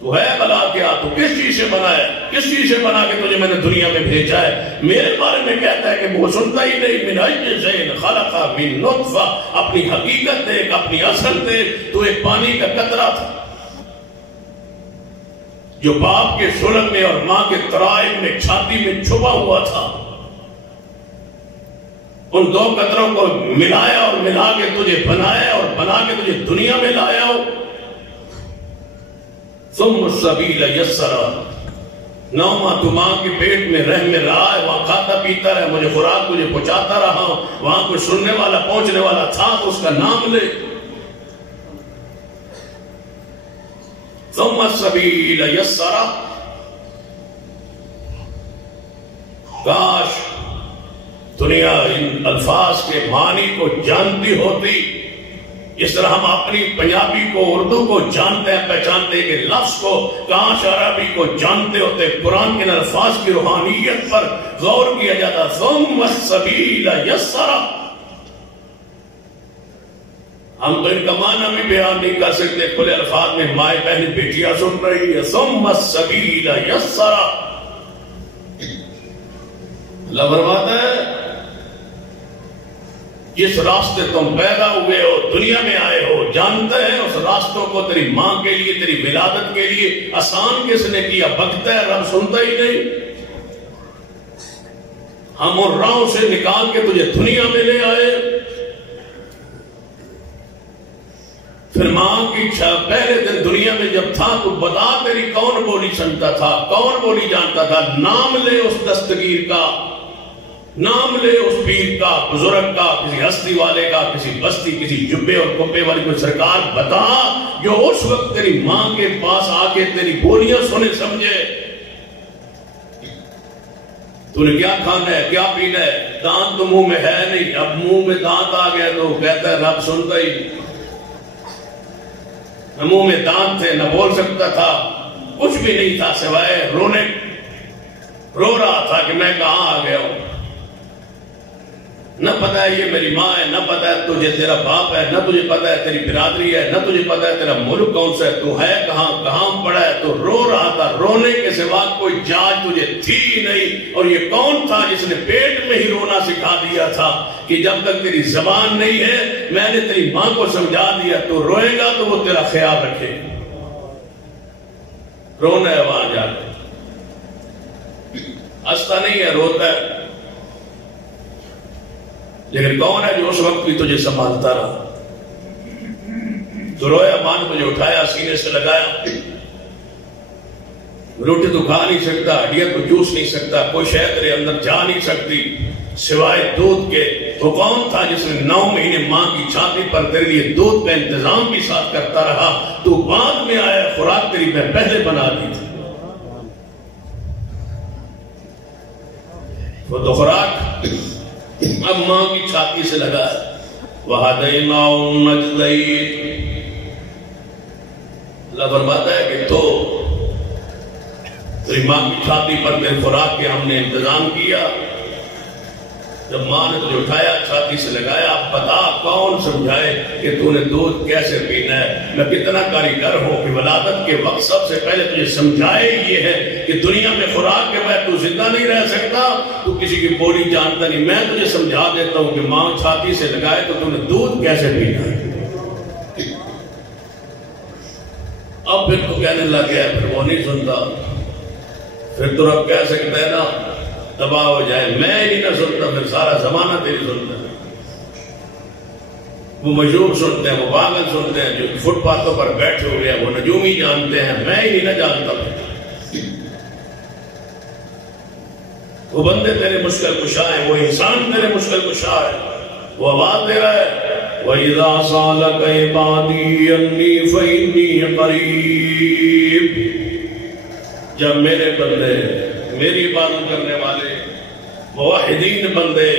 تو ہے بلا کیا؟ تو کس چیز سے بنا ہے؟ کس چیز سے بنا کے تجھے میں نے دنیا میں بھیجا ہے؟ میرے بارے میں کہتا ہے کہ وہ سنتا ہی نہیں۔ من ای شیء خلق من نطفہ، اپنی حقیقت دیکھ، اپنی اصل دیکھ۔ تو ایک پانی کا قطرہ تھا جو باپ کے سلب میں اور ماں کے ترائب میں چھاتی میں چھپا ہوا تھا۔ ان دو قطروں کو ملایا اور ملا کے تجھے بنایا اور بنا کے تجھے دنیا میں لایا۔ ثم السبیل یسرا، 9 ماہ تو ماں کے پیٹ میں رحم میں رہا ہے، وہاں کھاتا پیتا رہا، مجھے خوراک تجھے پہنچاتا رہا ہوں، وہاں کوئی سننے والا پہنچنے والا تھا تو اس کا نام لے۔ ثم السبیل یسرا، کاش دنیا ان الفاظ کے معنی کو جانتی ہوتی اس طرح ہم اپنی پنجابی کو، اردو کو جانتے ہیں، پہچانتے ہیں کہ لفظ کو، کاش عربی کو جانتے ہوتے، قرآن کے الفاظ کی روحانیت پر غور کیا جاتا۔ ثم السبیل یسرا، ہم تو ان کا معنی بھی بیان نہیں کر سکتے، کھلے الفاظ میں مائیں بہنیں بیٹیاں سن رہی ہے۔ ثم السبیل یسرا، اللہ فرماتا ہے جس راستے تم پیدا ہوئے ہو، دنیا میں آئے ہو، جانتے ہیں اس راستوں کو تیری ماں کے لیے، تیری ولادت کے لیے آسان کس نے کیا؟ بکتا ہے رب، سنتا ہی نہیں۔ ہم ان راہوں سے نکال کے تجھے دنیا میں لے آئے۔ پھر ماں کی پہلے دن دنیا میں جب تھا تو بتا تیری کون بولی سنتا تھا، کون بولی جانتا تھا؟ نام لے اس دستگیر کا، نام لے اس پیر کا، بزرگ کا، کسی ہستی والے کا، کسی بستی، کسی جبے اور کپے والی کوئی سرکار بتا جو اس وقت تیری ماں کے پاس آ کے تیری بولیاں سنے سمجھے۔ تو نے کیا کھانا ہے، کیا پینا ہے؟ دانت تو منہ میں ہے نہیں، اب منہ میں دانت آ گیا تو کہتا ہے رب سنتا ہی۔ نہ منہ میں دانت تھے، نہ بول سکتا تھا، کچھ بھی نہیں تھا سوائے رونے، رو رہا تھا کہ میں کہاں آ گیا ہوں۔ نہ پتا ہے یہ میری ماں ہے، نہ پتا ہے تجھے تیرا باپ ہے، نہ تجھے پتا ہے تیری برادری ہے، نہ تجھے پتا ہے تیرا ملک کون سا ہے، تو ہے کہاں، کہاں پڑا ہے۔ تو رو رہا تھا، رونے کے سوا کوئی جاج تجھے تھی نہیں۔ اور یہ کون تھا جس نے پیٹ میں ہی رونا سکھا دیا تھا کہ جب تک تیری زبان نہیں ہے میں نے تیری ماں کو سمجھا دیا، تو روئے گا تو وہ تیرا خیال رکھے۔ رونا ہے وہاں جا کے، ہنستا نہیں ہے، روتا ہے۔ لیکن کون ہے جو اس وقت بھی تجھے سنبھالتا رہا؟ تو رویا، ماں نے تجھے اٹھایا، سینے سے لگایا۔ روٹی تو کھا نہیں سکتا، ہڈیاں تو چوس نہیں سکتا، کوئی شے تیرے اندر جا نہیں سکتی سوائے دودھ کے۔ وہ کون تھا جس نے 9 مہینے ماں کی چھاتی پر تیرے لیے دودھ کا انتظام بھی ساتھ کرتا رہا؟ تو بعد میں آیا، خوراک تیری میں پہلے بنا دی تھی۔ وہ تو خوراک اب ماں کی چھاتی سے لگا ہے۔ وَهَدَيْنَاهُ النَّجْدَيْنِ، اللہ فرماتا ہے کہ تو تیری ماں کی چھاتی پر تیرے خوراک کے ہم نے انتظام کیا۔ جب ماں نے تجھے اٹھایا، چھاتی سے لگایا، بتا کون سمجھائے کہ تو نے دودھ کیسے پینا ہے؟ میں کتنا کاریگر ہوں کہ ولادت کے وقت سب سے پہلے تجھے سمجھائے یہ ہے کہ دنیا میں خوراک کے بعد تو زندہ نہیں رہ سکتا، تو کسی کی بولی جانتا نہیں۔ میں تجھے سمجھا دیتا ہوں کہ ماں چھاتی سے لگائے تو نے دودھ کیسے پینا ہے۔ اب پھر تو کہنے لگ گیا، پھر وہ نہیں سنتا، پھر تو رب کہہ سکتا ہے نا تباہ ہو جائے، میں ہی نہ سنتا، پھر سارا زمانہ تیری سنتا ہے۔ وہ مجروح سنتے ہیں، وہ پاگل سنتے ہیں، جو فٹ پاتھوں پر بیٹھے ہوئے ہیں وہ نجومی جانتے ہیں، میں ہی نہ جانتا۔ وہ بندے تیرے مشکل کشا ہیں، وہ انسان تیرے مشکل کشا ہے، وہ آواز دے رہا ہے وَإِذَا سَأَلَكَ عِبَادِي أَنِّي فَإِنِّي قَرِيبٌ۔ جب میرے بندے، میری عبادت کرنے والے موحدین بندے،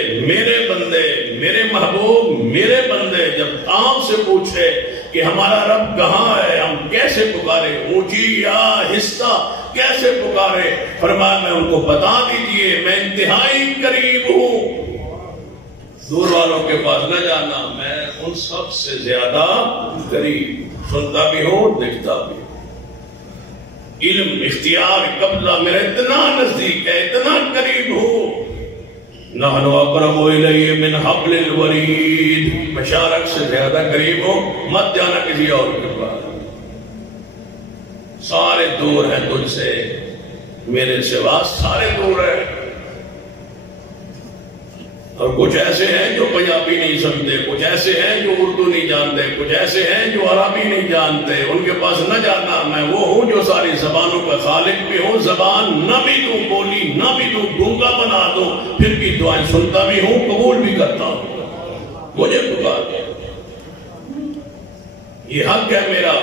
میرے محبوب، میرے بندے جب عام سے پوچھے کہ ہمارا رب کہاں ہے، ہم کیسے پکارے، اونچی یا آہستہ کیسے پکارے، فرمایا میں ان کو بتا دیجئے میں انتہائی قریب ہوں، دور والوں کے پاس نہ جانا، میں ان سب سے زیادہ قریب، سنتا بھی ہوں، دیکھتا بھی ہوں۔ علم اختیار قبضہ میرا اتنا نزدیک ہے، اتنا قریب ہو، نحن اقرب الیہ من حبل الورید، مشارق سے زیادہ قریب ہو، مت جانا کسی اور کے پاس، سارے دور ہیں تجھ سے، میرے سوا سارے دور ہیں۔ اور کچھ ایسے ہیں جو پنجابی نہیں سمجھتے، کچھ ایسے ہیں جو اردو نہیں جانتے، کچھ ایسے ہیں جو عربی نہیں جانتے، ان کے پاس نہ جانا، میں وہ ہوں جو ساری زبانوں کا خالق بھی ہوں، زبان نہ بھی تو بولی، نہ بھی تو گونگا بنا دو، پھر بھی دعائیں سنتا بھی ہوں، قبول بھی کرتا ہوں، مجھے پکار۔ یہ حق ہے میرا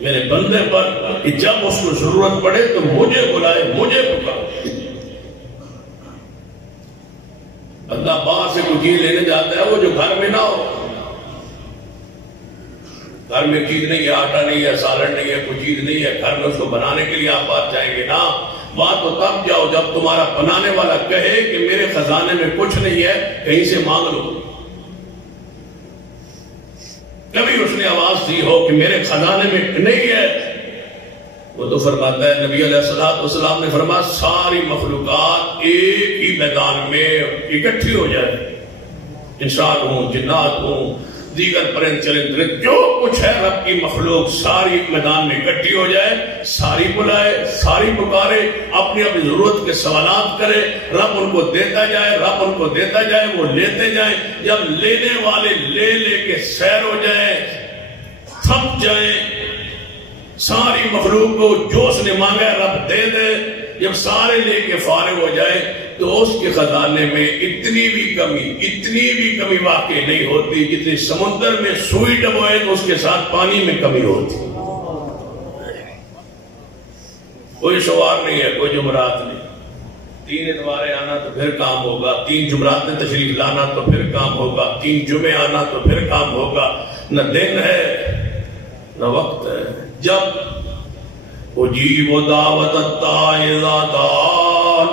میرے بندے پر کہ جب اس کو ضرورت پڑے تو مجھے بلائے، مجھے پکارے۔ بندہ باہر سے کوئی چیز لینے جاتا ہے وہ جو گھر میں نہ ہو، گھر میں چیز نہیں ہے، آٹا نہیں ہے، سالن نہیں ہے، کوئی چیز نہیں ہے، گھر میں اس کو بنانے کے لیے آپ بات جائیں گے نا، بات تو تب جاؤ جب تمہارا بنانے والا کہے کہ میرے خزانے میں کچھ نہیں ہے، کہیں سے مانگ لو۔ کبھی اس نے آواز دی ہو کہ میرے خزانے میں نہیں ہے، وہ تو فرماتا ہے نبی علیہ السلام نے فرمایا ساری مخلوقات ایک ہی میدان میں اکٹھی ہو جائے، انسان ہوں، جنات ہوں، دیگر پرند چرند درند، جو کچھ ہے رب کی مخلوق ساری میدان میں اکٹھی ہو جائے، ساری بلائے، ساری پکارے، اپنی اپنی ضرورت کے سوالات کرے، رب ان کو دیتا جائے، رب ان کو دیتا جائے، وہ لیتے جائیں، جب لینے والے لے لے کے سیر ہو جائیں، تھک جائیں، ساری مخلوق کو جو اس نے مانگا ہے رب دے دے، جب سارے لے کے فارغ ہو جائے تو اس کے خزانے میں اتنی بھی کمی واقع نہیں ہوتی جتنی سمندر میں سوئی ڈبوئے تو اس کے ساتھ پانی میں کمی ہوتی۔ کوئی شوار نہیں ہے، کوئی جمعرات نہیں، 3 اتوارے آنا تو پھر کام ہوگا، 3 جمعرات میں تشریف لانا تو پھر کام ہوگا، 3 جمعے آنا تو پھر کام ہوگا، نہ دن ہے نہ وقت ہے۔ جب اجیب دعوت الداعی اذا دعان،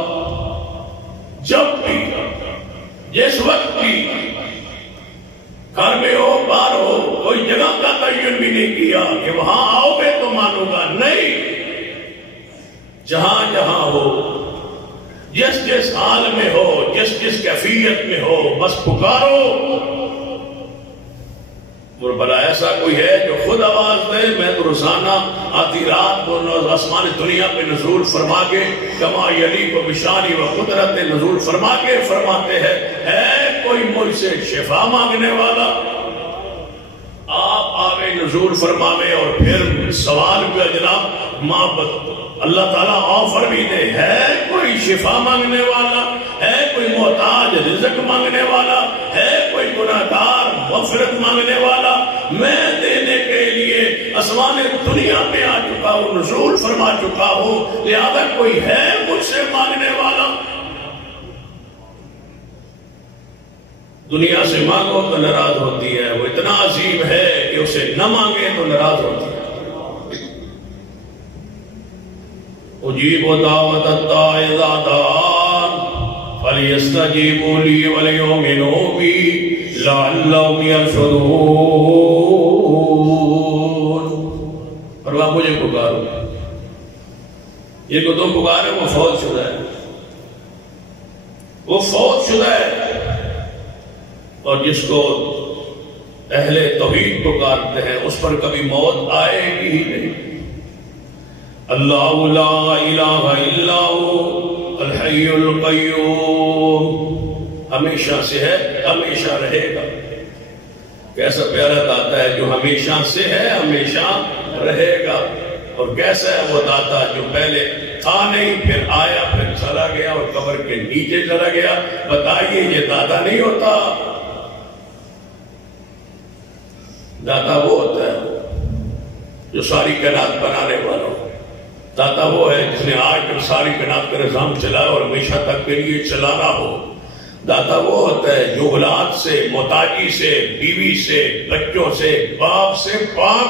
جب بھی جس وقت بھی گھر میں ہو باہر ہو، کوئی جگہ کا تعین بھی نہیں کیا کہ وہاں آؤ گے تو مانوں گا، نہیں، جہاں جہاں ہو، جس جس حال میں ہو، جس جس کیفیت میں ہو، بس پکارو۔ اور بلا ایسا کوئی ہے جو خود آواز دے؟ میں تو روزانہ آتی رات کو آسمان دنیا پہ نزول فرما کے کما یلی کو بشانی و قدرت نزول فرما کے فرماتے ہیں، ہے کوئی مجھ سے شفا مانگنے والا؟ آپ آگے نزول فرماوے اور پھر سوال پہ جناب محبت اللہ تعالیٰ آفر بھی دے، ہے کوئی شفا مانگنے والا؟ ہے کوئی محتاج رزق مانگنے والا؟ ہے کوئی گناہگار مغفرت مانگنے والا؟ میں دینے کے لیے آسمان دنیا میں آ چکا ہوں، نزول فرما چکا ہوں، لہذا کوئی ہے مجھ سے مانگنے والا؟ دنیا سے مانگو تو ناراض ہوتی ہے، وہ اتنا عظیم ہے کہ اسے نہ مانگے تو ناراض ہوتی ہے۔ اجیب دعوت الداعی اذا دعان فلیستجیبوا لی ولیؤمنوا بی لعلہم یرشدون۔ فرمایا مجھے پکارو، یہ کو تم پکارے وہ فوت شدہ ہے، وہ فوت شدہ ہے، اور جس کو اہل توحید پکارتے ہیں اس پر کبھی موت آئے گی ہی نہیں۔ اللہ لا الہ الا هو الحی القیوم، ہمیشہ سے ہے، ہمیشہ رہے گا۔ کیسا پیارا داتا ہے جو ہمیشہ سے ہے، ہمیشہ رہے گا، اور کیسا ہے وہ داتا جو پہلے تھا نہیں، پھر آیا، پھر چلا گیا اور قبر کے نیچے چلا گیا۔ بتائیے یہ داتا نہیں ہوتا؟ داتا وہ ہوتا ہے جو ساری کائنات بنانے والا ہو، داتا وہ ہے جس نے آج تک ساری کائنات کا نظام چلایا اور ہمیشہ تک کے لیے چلانا ہو۔ داتا وہ ہوتا ہے جو اولاد سے، محتاجی سے، بیوی سے، بچوں سے، باپ سے پاک۔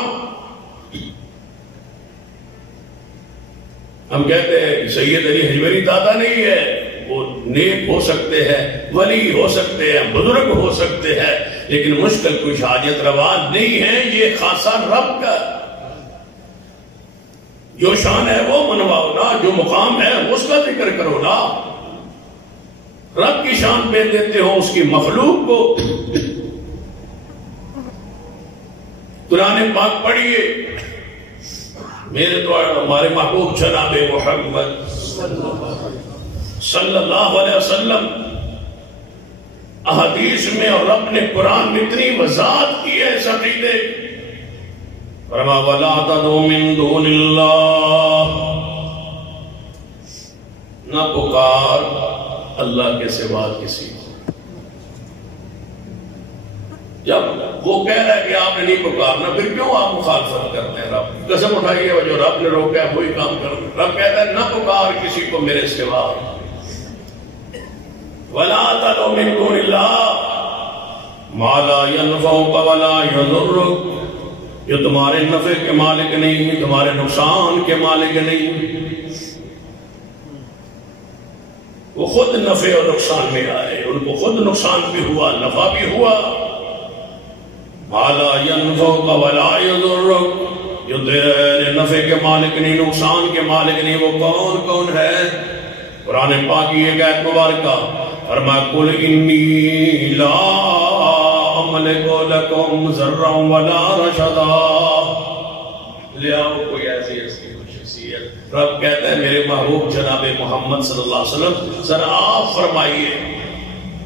ہم کہتے ہیں سید علی حجویری داتا نہیں ہے، وہ نیک ہو سکتے ہیں، ولی ہو سکتے ہیں، بزرگ ہو سکتے ہیں، لیکن مشکل کچھ حاجت روا نہیں ہے، یہ خاصہ رب کا۔ جو شان ہے وہ منواؤ نا، جو مقام ہے اس کا ذکر کرو نا۔ رب کی شان پہ دیتے ہو اس کی مخلوق کو۔ قرآن پاک پڑھیے، میرے تو ہمارے محبوب جناب محمد صلی اللہ علیہ وسلم احادیث میں اور رب نے قرآن میں اتنی وضاحت کی ہے اس عقیدے، فرمایا وَلَا تَدْعُوا مِن دُونِ اللَّهِ، نہ پکار اللہ کے سوا کسی کو۔ جب وہ کہہ رہا ہے کہ آپ نے نہیں پکارنا، پھر کیوں آپ مخالفت کرتے ہیں؟ رب کی قسم اٹھائیے، جو رب نے روکا ہے وہی کام کرنا۔ رب کہتا ہے نہ پکار کسی کو میرے سوا۔ وَلَا تَدْعُوا مِن دُونِ اللَّهِ مَا لَا يَنفَعُكَ وَلَا يَضُرُّكَ، جو تمہارے نفع کے مالک نہیں، تمہارے نقصان کے مالک نہیں، وہ خود نفع اور نقصان میں آئے، ان کو خود نقصان بھی ہوا، نفع بھی ہوا۔ مَا لَا يَنفَعُكَ وَلَا يَضُرُّكَ، جو تیرے نفع کے مالک نہیں، نقصان کے مالک نہیں، وہ کون کون ہے؟ قرآن پاک کی ایک آیت مبارکہ فرمایا قُلْ إِنِّي لَا أَمْلِكُ لَكُمْ ضَرًّا وَلَا رَشَدًا۔ لے آؤ کوئی ایسی شخصیت۔ رب کہتا ہے میرے محبوب جناب محمد صلی اللہ علیہ وسلم ذرا آپ فرمائیے،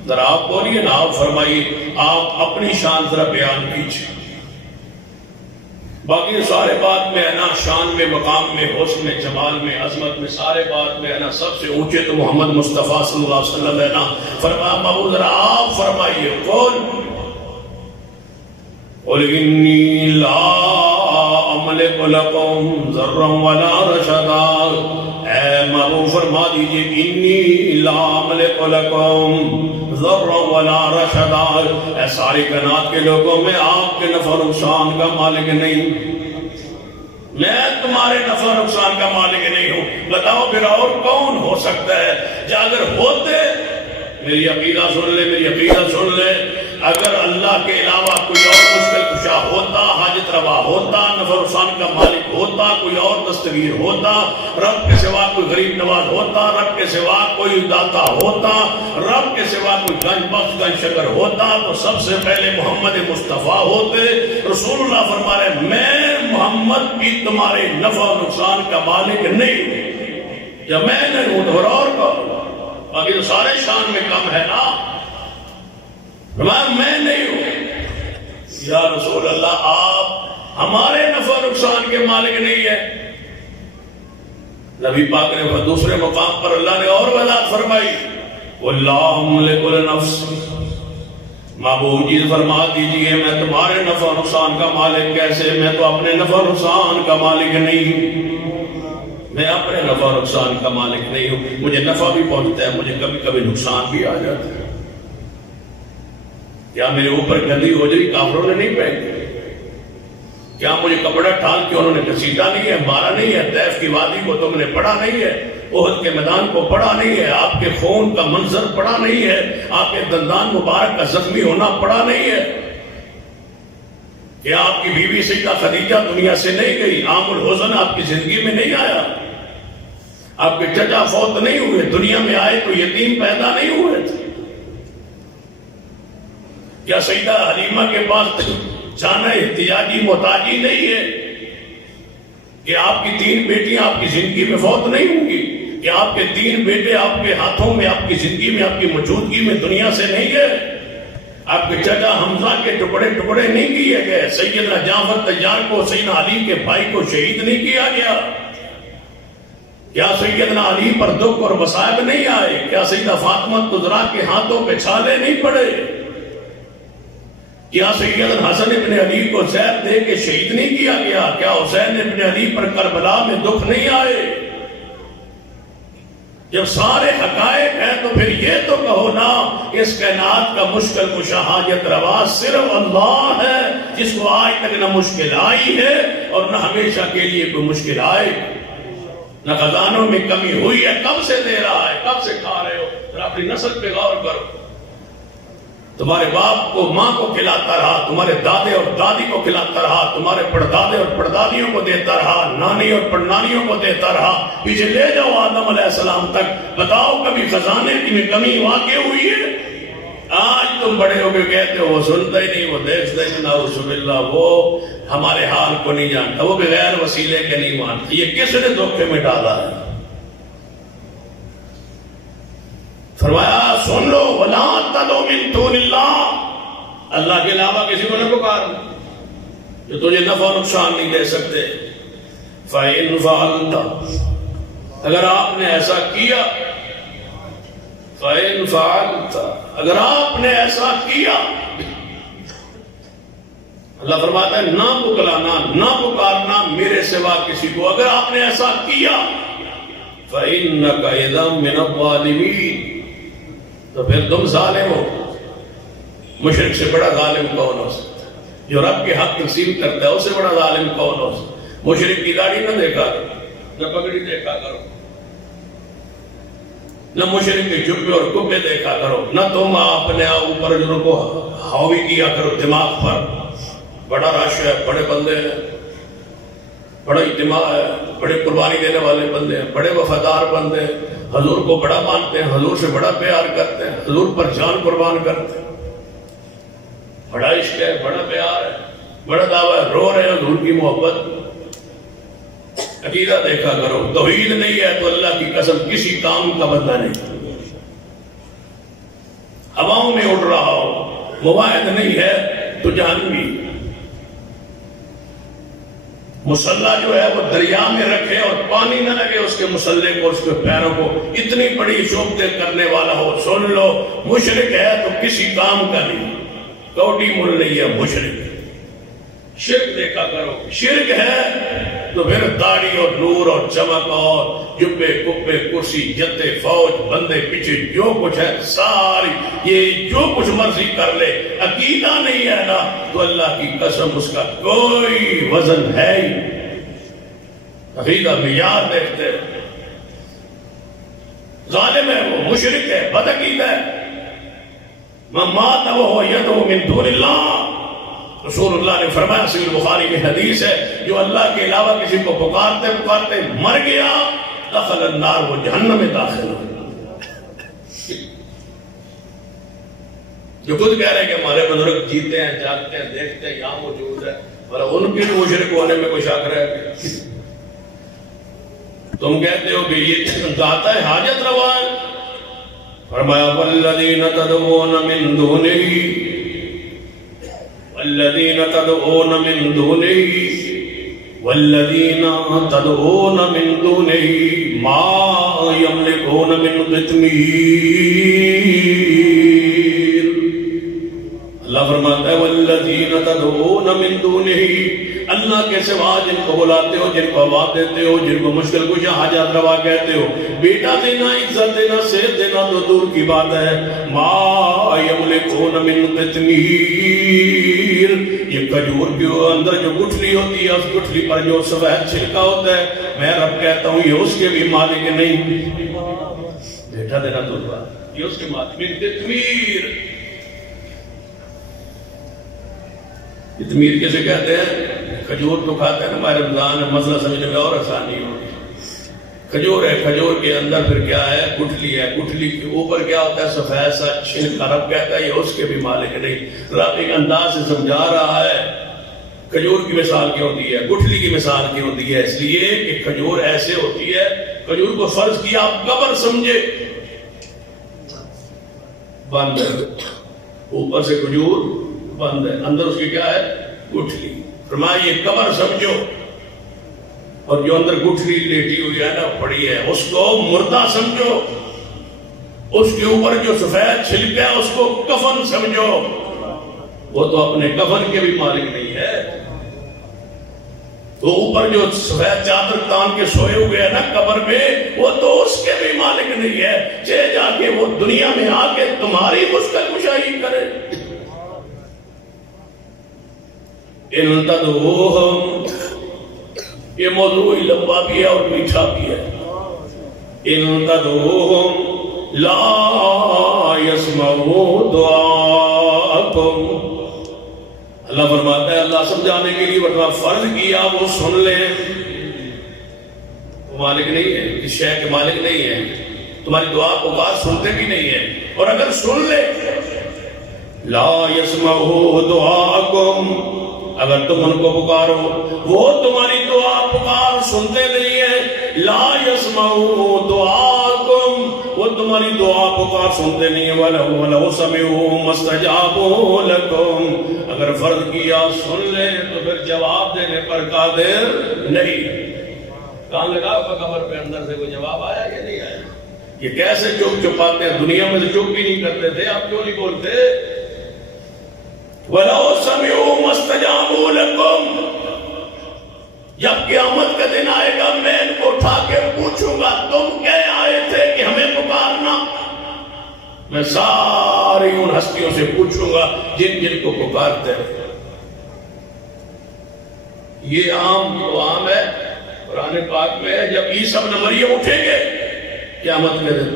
ذرا آپ بولیے نا، آپ فرمائیے، آپ اپنی شان ذرا بیان کیجیے۔ باقی سارے بات میں ہے نا، شان میں، مقام میں، حسن میں، جمال میں، عظمت میں، سارے بات میں ہے نا، سب سے اونچے تو محمد مصطفیٰ صلی اللہ علیہ وسلم ہے نا۔ فرمایا محبوب ذرا آپ فرمائیے، قل إني لا أملك لكم ضرا ولا رشدا، اے محبوب فرما دیجئے انی لا املک لکم ضرا ولا رشدا، اے ساری کائنات کے لوگوں میں آپ کے نفع نقصان کا مالک نہیں، میں تمہارے نفع نقصان کا مالک نہیں ہوں۔ بتاؤ پھر اور کون ہو سکتا ہے؟ جا اگر ہوتے، میری عقیدہ سن لے، میری عقیدہ سن لے، اگر اللہ کے علاوہ کوئی اور مشکل کشا ہوتا، حاجت روا ہوتا، نفع نقصان کا مالک ہوتا، کوئی اور دستگیر ہوتا، رب کے سوا کوئی غریب نواز ہوتا، رب کے سوا کوئی داتا ہوتا، رب کے سوا کوئی گنج بخش گنج شکر ہوتا، تو سب سے پہلے محمد مصطفیٰ ہوتے۔ رسول اللہ فرما رہے میں محمد بھی تمہارے نفع و نقصان کا مالک نہیں ہوں، یا میں نہیں ہوں تو اور کون؟ باقی تو سارے شان میں کم ہے نا، میں نہیں ہوں۔ یا رسول اللہ آپ ہمارے نفع نقصان کے مالک نہیں ہے۔ نبی پاک نے دوسرے مقام پر اللہ نے اور وضاحت فرمائی، وَاللَّهُ مُلِكُ النَّفْسِ، محبوب جی فرما دیجئے میں تمہارے نفع نقصان کا مالک کیسے؟ میں تو اپنے نفع نقصان کا مالک نہیں ہوں، میں اپنے نفع نقصان کا مالک نہیں ہوں۔ مجھے نفع بھی پہنچتا ہے، مجھے کبھی کبھی نقصان بھی آ جاتا ہے۔ کیا میرے اوپر گندی ہوجری کافروں نے نہیں پہنی؟ کیا مجھے کپڑا ڈال کے انہوں نے گھسیٹا نہیں ہے، مارا نہیں ہے؟ طیف کی وادی کو تم نے پڑھا نہیں ہے، احد کے میدان کو پڑھا نہیں ہے، آپ کے خون کا منظر پڑھا نہیں ہے، آپ کے دندان مبارک کا زخمی ہونا پڑھا نہیں ہے؟ کیا آپ کی بیوی سیدہ خدیجہ دنیا سے نہیں گئی؟ عام الحزن آپ کی زندگی میں نہیں آیا؟ آپ کے چچا فوت نہیں ہوئے؟ دنیا میں آئے تو یتیم پیدا نہیں ہوئے تھے؟ کیا سیدہ حلیمہ کے پاس جانا احتیاجی محتاجی نہیں ہے؟ کہ آپ کی 3 بیٹیاں آپ کی زندگی میں فوت نہیں ہوں گی؟ کہ آپ کے 3 بیٹے آپ کے ہاتھوں میں، آپ کی زندگی میں، آپ کی موجودگی میں دنیا سے نہیں گئے؟ آپ کے چچا حمزہ کے ٹکڑے ٹکڑے نہیں کیے گئے؟ سیدنا جعفر طیار کو، سیدنا علی کے بھائی کو شہید نہیں کیا گیا؟ کیا سیدنا علی پر دکھ اور مصائب نہیں آئے؟ کیا سیدہ فاطمہ الزہرا کے ہاتھوں پہ چھالے نہیں پڑے؟ کیا سیدنا حسن ابن علی کو زہر دے کے شہید نہیں کیا گیا؟ کیا حسین ابن علی پر کربلا میں دکھ نہیں آئے؟ جب سارے حقائق ہیں تو پھر یہ تو کہو نا، اس کائنات کا مشکل کشا حاجت روا صرف اللہ ہے، جس کو آج تک نہ مشکل آئی ہے اور نہ ہمیشہ کے لیے کوئی مشکل آئے، نہ خزانوں میں کمی ہوئی ہے۔ کب سے دے رہا ہے، کب سے کھا رہے ہو؟ پھر اپنی نسل پہ غور کرو، تمہارے باپ کو ماں کو کھلاتا رہا، تمہارے دادے اور دادی کو کھلاتا رہا، تمہارے پردادے اور پردادیوں کو دیتا رہا، نانی اور پڑنانیوں کو دیتا رہا، پیچھے لے جاؤ آدم علیہ السلام تک، بتاؤ کبھی خزانے کی میں کمی واقع ہوئی ہے؟ آج تم بڑے ہو کے کہتے ہو وہ سنتا ہی نہیں، وہ دیکھتا ہی نہیں، نعوذ باللہ، وہ ہمارے حال کو نہیں جانتا، وہ بغیر وسیلے کے نہیں مانتا۔ یہ کس نے دھوکے میں ڈالا ہے؟ فرمایا سن لو، وَلَا تَدْعُ مِن دُونِ اللَّهِ، اللہ کے علاوہ کسی کو نہ پکار جو تجھے نفع و نقصان نہیں دے سکتے۔ فَإِن فَعَلْتَ، اگر آپ نے ایسا کیا، فَإِن فَعَلْتَ، اگر آپ نے ایسا کیا، اللہ فرماتا ہے نہ پکلانا، نہ پکارنا میرے سوا کسی کو، اگر آپ نے ایسا کیا، فَإِنَّكَ إِذًا مِنَ الظَّالِمِينَ، تو پھر تم ظالم ہو۔ مشرک سے بڑا ظالم کون ہو سکتا ہے؟ جو رب کے حق تقسیم کرتا ہے اس سے بڑا ظالم کون ہو سکتا ہے؟ مشرک کی داڑھی نہ دیکھا کرو، نہ پگڑی دیکھا کرو، نہ مشرک کے جبے اور کبے دیکھا کرو، نہ تم اپنے اوپر جو کو حاوی کیا کرو دماغ پر۔ بڑا رش ہے، بڑے بندے ہیں، بڑا اجتماع ہے، بڑے قربانی دینے والے بندے ہیں، بڑے وفادار بندے ہیں، حضور کو بڑا مانتے ہیں، حضور سے بڑا پیار کرتے ہیں، حضور پر جان قربان کرتے ہیں، بڑا عشق ہے، بڑا پیار ہے، بڑا دعویٰ ہے، رو رہے ہیں حضور کی محبت۔ عقیدہ دیکھا کرو، توحید نہیں ہے تو اللہ کی قسم کسی کام کا بندہ نہیں، ہواؤں میں اڑ رہا ہو، مواعد نہیں ہے تو جہنمی۔ مسلح جو ہے وہ دریا میں رکھے اور پانی نہ لگے اس کے مسلح کو، اس کے پیروں کو، اتنی بڑی شوبتیں کرنے والا ہو۔ سن لو، مشرک ہے تو کسی کام کا نہیں، کوٹی مل نہیں ہے مشرک۔ شرک دیکھا کرو، شرک ہے تو پھر داڑھی اور نور اور چمک اور جبے کبے کرسی جتے فوج بندے پیچھے جو کچھ ہے ساری، یہ جو کچھ مرضی کر لے، عقیدہ نہیں ہے نا تو اللہ کی قسم اس کا کوئی وزن ہے ہی۔ عقیدہ معیار دیکھتے، ظالم ہے وہ، مشرک ہے، بدعقیدہ ہے۔ من مات وهو يدعو من دون اللہ، رسول اللہ نے فرمایا، صحیح بخاری میں حدیث ہے، جو اللہ کے علاوہ کسی کو پکارتے پکارتے مر گیا، دخل النار، وہ جہنم میں داخل ہو۔ جو خود کہہ رہے ہیں کہ ہمارے بزرگ جیتے ہیں، جاگتے ہیں، دیکھتے ہیں، یہاں موجود ہے، پر ان کے بھی مشرک ہونے میں کوئی شک رہ گیا؟ تم کہتے ہو کہ یہ داتا ہے، حاجت روا ہے۔ فرمایا والذین تدعون من دونہ، والذین تدعون من دونہ، والذین تدعون من دونہ ما یملکون من قطمیر۔ اللہ فرماتا ہے والذین تدعون من دونہ، اللہ کے سوا جن کو بلاتے ہو، جن کو آواز دیتے ہو، جن کو مشکل کشا حاجت روا کہتے ہو، بیٹا دینا، عزت دینا، صحت دینا تو دور کی بات ہے، ما یملکون من قطمیر، یہ کھجور کے اندر جو گٹھلی ہوتی ہے، اس گٹھلی پر جو سفید چھلکا ہوتا ہے، میں رب کہتا ہوں یہ اس کے بھی مالک نہیں۔ بیٹا دینا تو بات، یہ اس کے مالک من قطمیر۔ قطمیر کیسے کہتے ہیں؟ کھجور تو کھاتے ہیں نا ہمارے رمضان میں، مسئلہ سمجھنے میں اور آسانی ہوگی۔ کھجور ہے، کھجور کے اندر پھر کیا ہے؟ گٹھلی ہے، گٹھلی کے اوپر کیا ہوتا ہے؟ سفید سا چھلکا۔ رب کہتا ہے یہ اس کے بھی مالک نہیں۔ رب ایک انداز سے سمجھا رہا ہے کھجور کی مثال کی ہوتی ہے، گٹھلی کی مثال کی ہوتی ہے، اس لیے کہ کھجور ایسے ہوتی ہے، کھجور کو فرض کیا آپ قبر سمجھے، بند ہے، اوپر سے کھجور بند ہے، اندر اس کی کیا ہے؟ گٹھلی۔ فرمایا یہ قبر سمجھو، اور جو اندر گٹھلی لیٹی ہوئی ہے نا، پڑی ہے، اس کو مردہ سمجھو، اس کے اوپر جو سفید چھلکا ہے اس کو کفن سمجھو۔ وہ تو اپنے کفن کے بھی مالک نہیں ہے، تو اوپر جو سفید چادر تان کے سوئے ہوئے ہیں نا قبر میں، وہ تو اس کے بھی مالک نہیں ہے، چلے جا کے وہ دنیا میں آ کے تمہاری مشکل کشائی کرے۔ ان تدعوہم، یہ موضوع لمبا بھی ہے اور میٹھا بھی ہے۔ ان تدعوہم لا يسمعوا دعاء دعاءكم. اللہ فرماتا ہے اللہ سمجھانے کے لیے بتوا فرض کیا وہ سن لیں. وہ مالک نہیں ہے، اس شے کے مالک نہیں ہے، تمہاری دعا پکار سنتے بھی نہیں ہے. اور اگر سن لے لا يسمعوا دعاءكم، اگر تم ان کو پکارو وہ تمہاری دعا پکار سنتے نہیں ہیں. لا يسمعوا دعاءكم، وہ تمہاری دعا پکار سنتے نہیں ہیں. وَلَوْ سَمِعُوا مَا اسْتَجَابُوا لَكُمْ، اگر فرض کیا سن لے تو پھر جواب دینے پر قادر نہیں. کان لگا قبر پہ اندر سے کوئی جواب آیا یا نہیں آیا؟ یہ کیسے چپ چپاتے ہیں؟ دنیا میں تو چپ بھی نہیں کرتے تھے، آپ کیوں نہیں بولتے؟ وَلَوْ سَمِعُوا مَا اسْتَجَابُوا لَكُمْ، جب قیامت کا دن آئے گا میں ان کو اٹھا کے پوچھوں گا تم کہے آئے تھے کہ ہمیں پکارنا. میں ساری ان ہستیوں سے پوچھوں گا جن جن کو پکارتے ہیں. یہ عام ہے قرآن پاک میں ہے. جب عیسیٰ ابن مریم اٹھیں گے قیامت کے دن،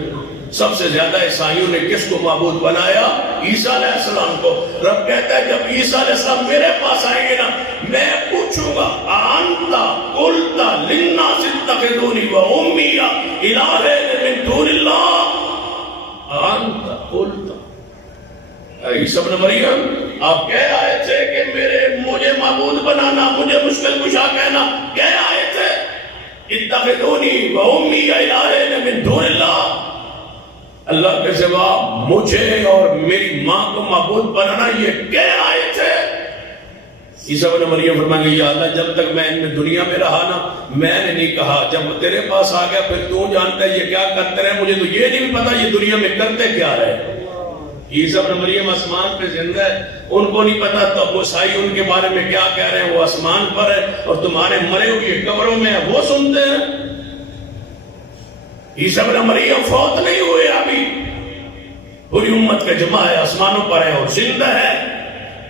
سب سے زیادہ عیسائیوں نے کس کو معبود بنایا؟ عیسیٰ علیہ السلام کو. رب کہتا ہے جب عیسیٰ علیہ السلام میرے پاس آئیں گے نا میں پوچھوں گا أَأَنْتَ قُلْتَ لِلنَّاسِ اتَّخِذُونِي وَأُمِّيَ إِلَٰهَيْنِ مِن دُونِ اللَّهِ. أَأَنْتَ قُلْتَ، عیسیٰ ابن مریم آپ کہہ آئے تھے کہ مجھے معبود بنانا، مجھے مشکل کشا کہنا، کہہ آئے تھے اتخذونی وأمی الہین من دون اللہ، اللہ کے سوا مجھے اور میری ماں کو معبود بنانا یہ کہہ آئے تھے. عیسیٰ ابن مریم فرمائیں گے یا اللہ جب تک میں ان میں دنیا میں رہا نا میں نے نہیں کہا، جب تیرے پاس آ گیا پھر تو جانتا ہے یہ کیا کرتے رہے، مجھے تو یہ نہیں پتا یہ دنیا میں کرتے کیا رہے. عیسیٰ ابن مریم آسمان پہ زندہ ہے، ان کو نہیں پتا تب وہ عیسائی ان کے بارے میں کیا کہہ رہے ہیں. وہ آسمان پر ہے اور تمہارے مرے ہوئے قبروں میں ہے وہ سنتے ہیں. عیسیٰ ابن مریم فوت نہیں ہوئے ابھی، پوری امت کا جمع ہے، آسمانوں پر ہے اور زندہ ہے.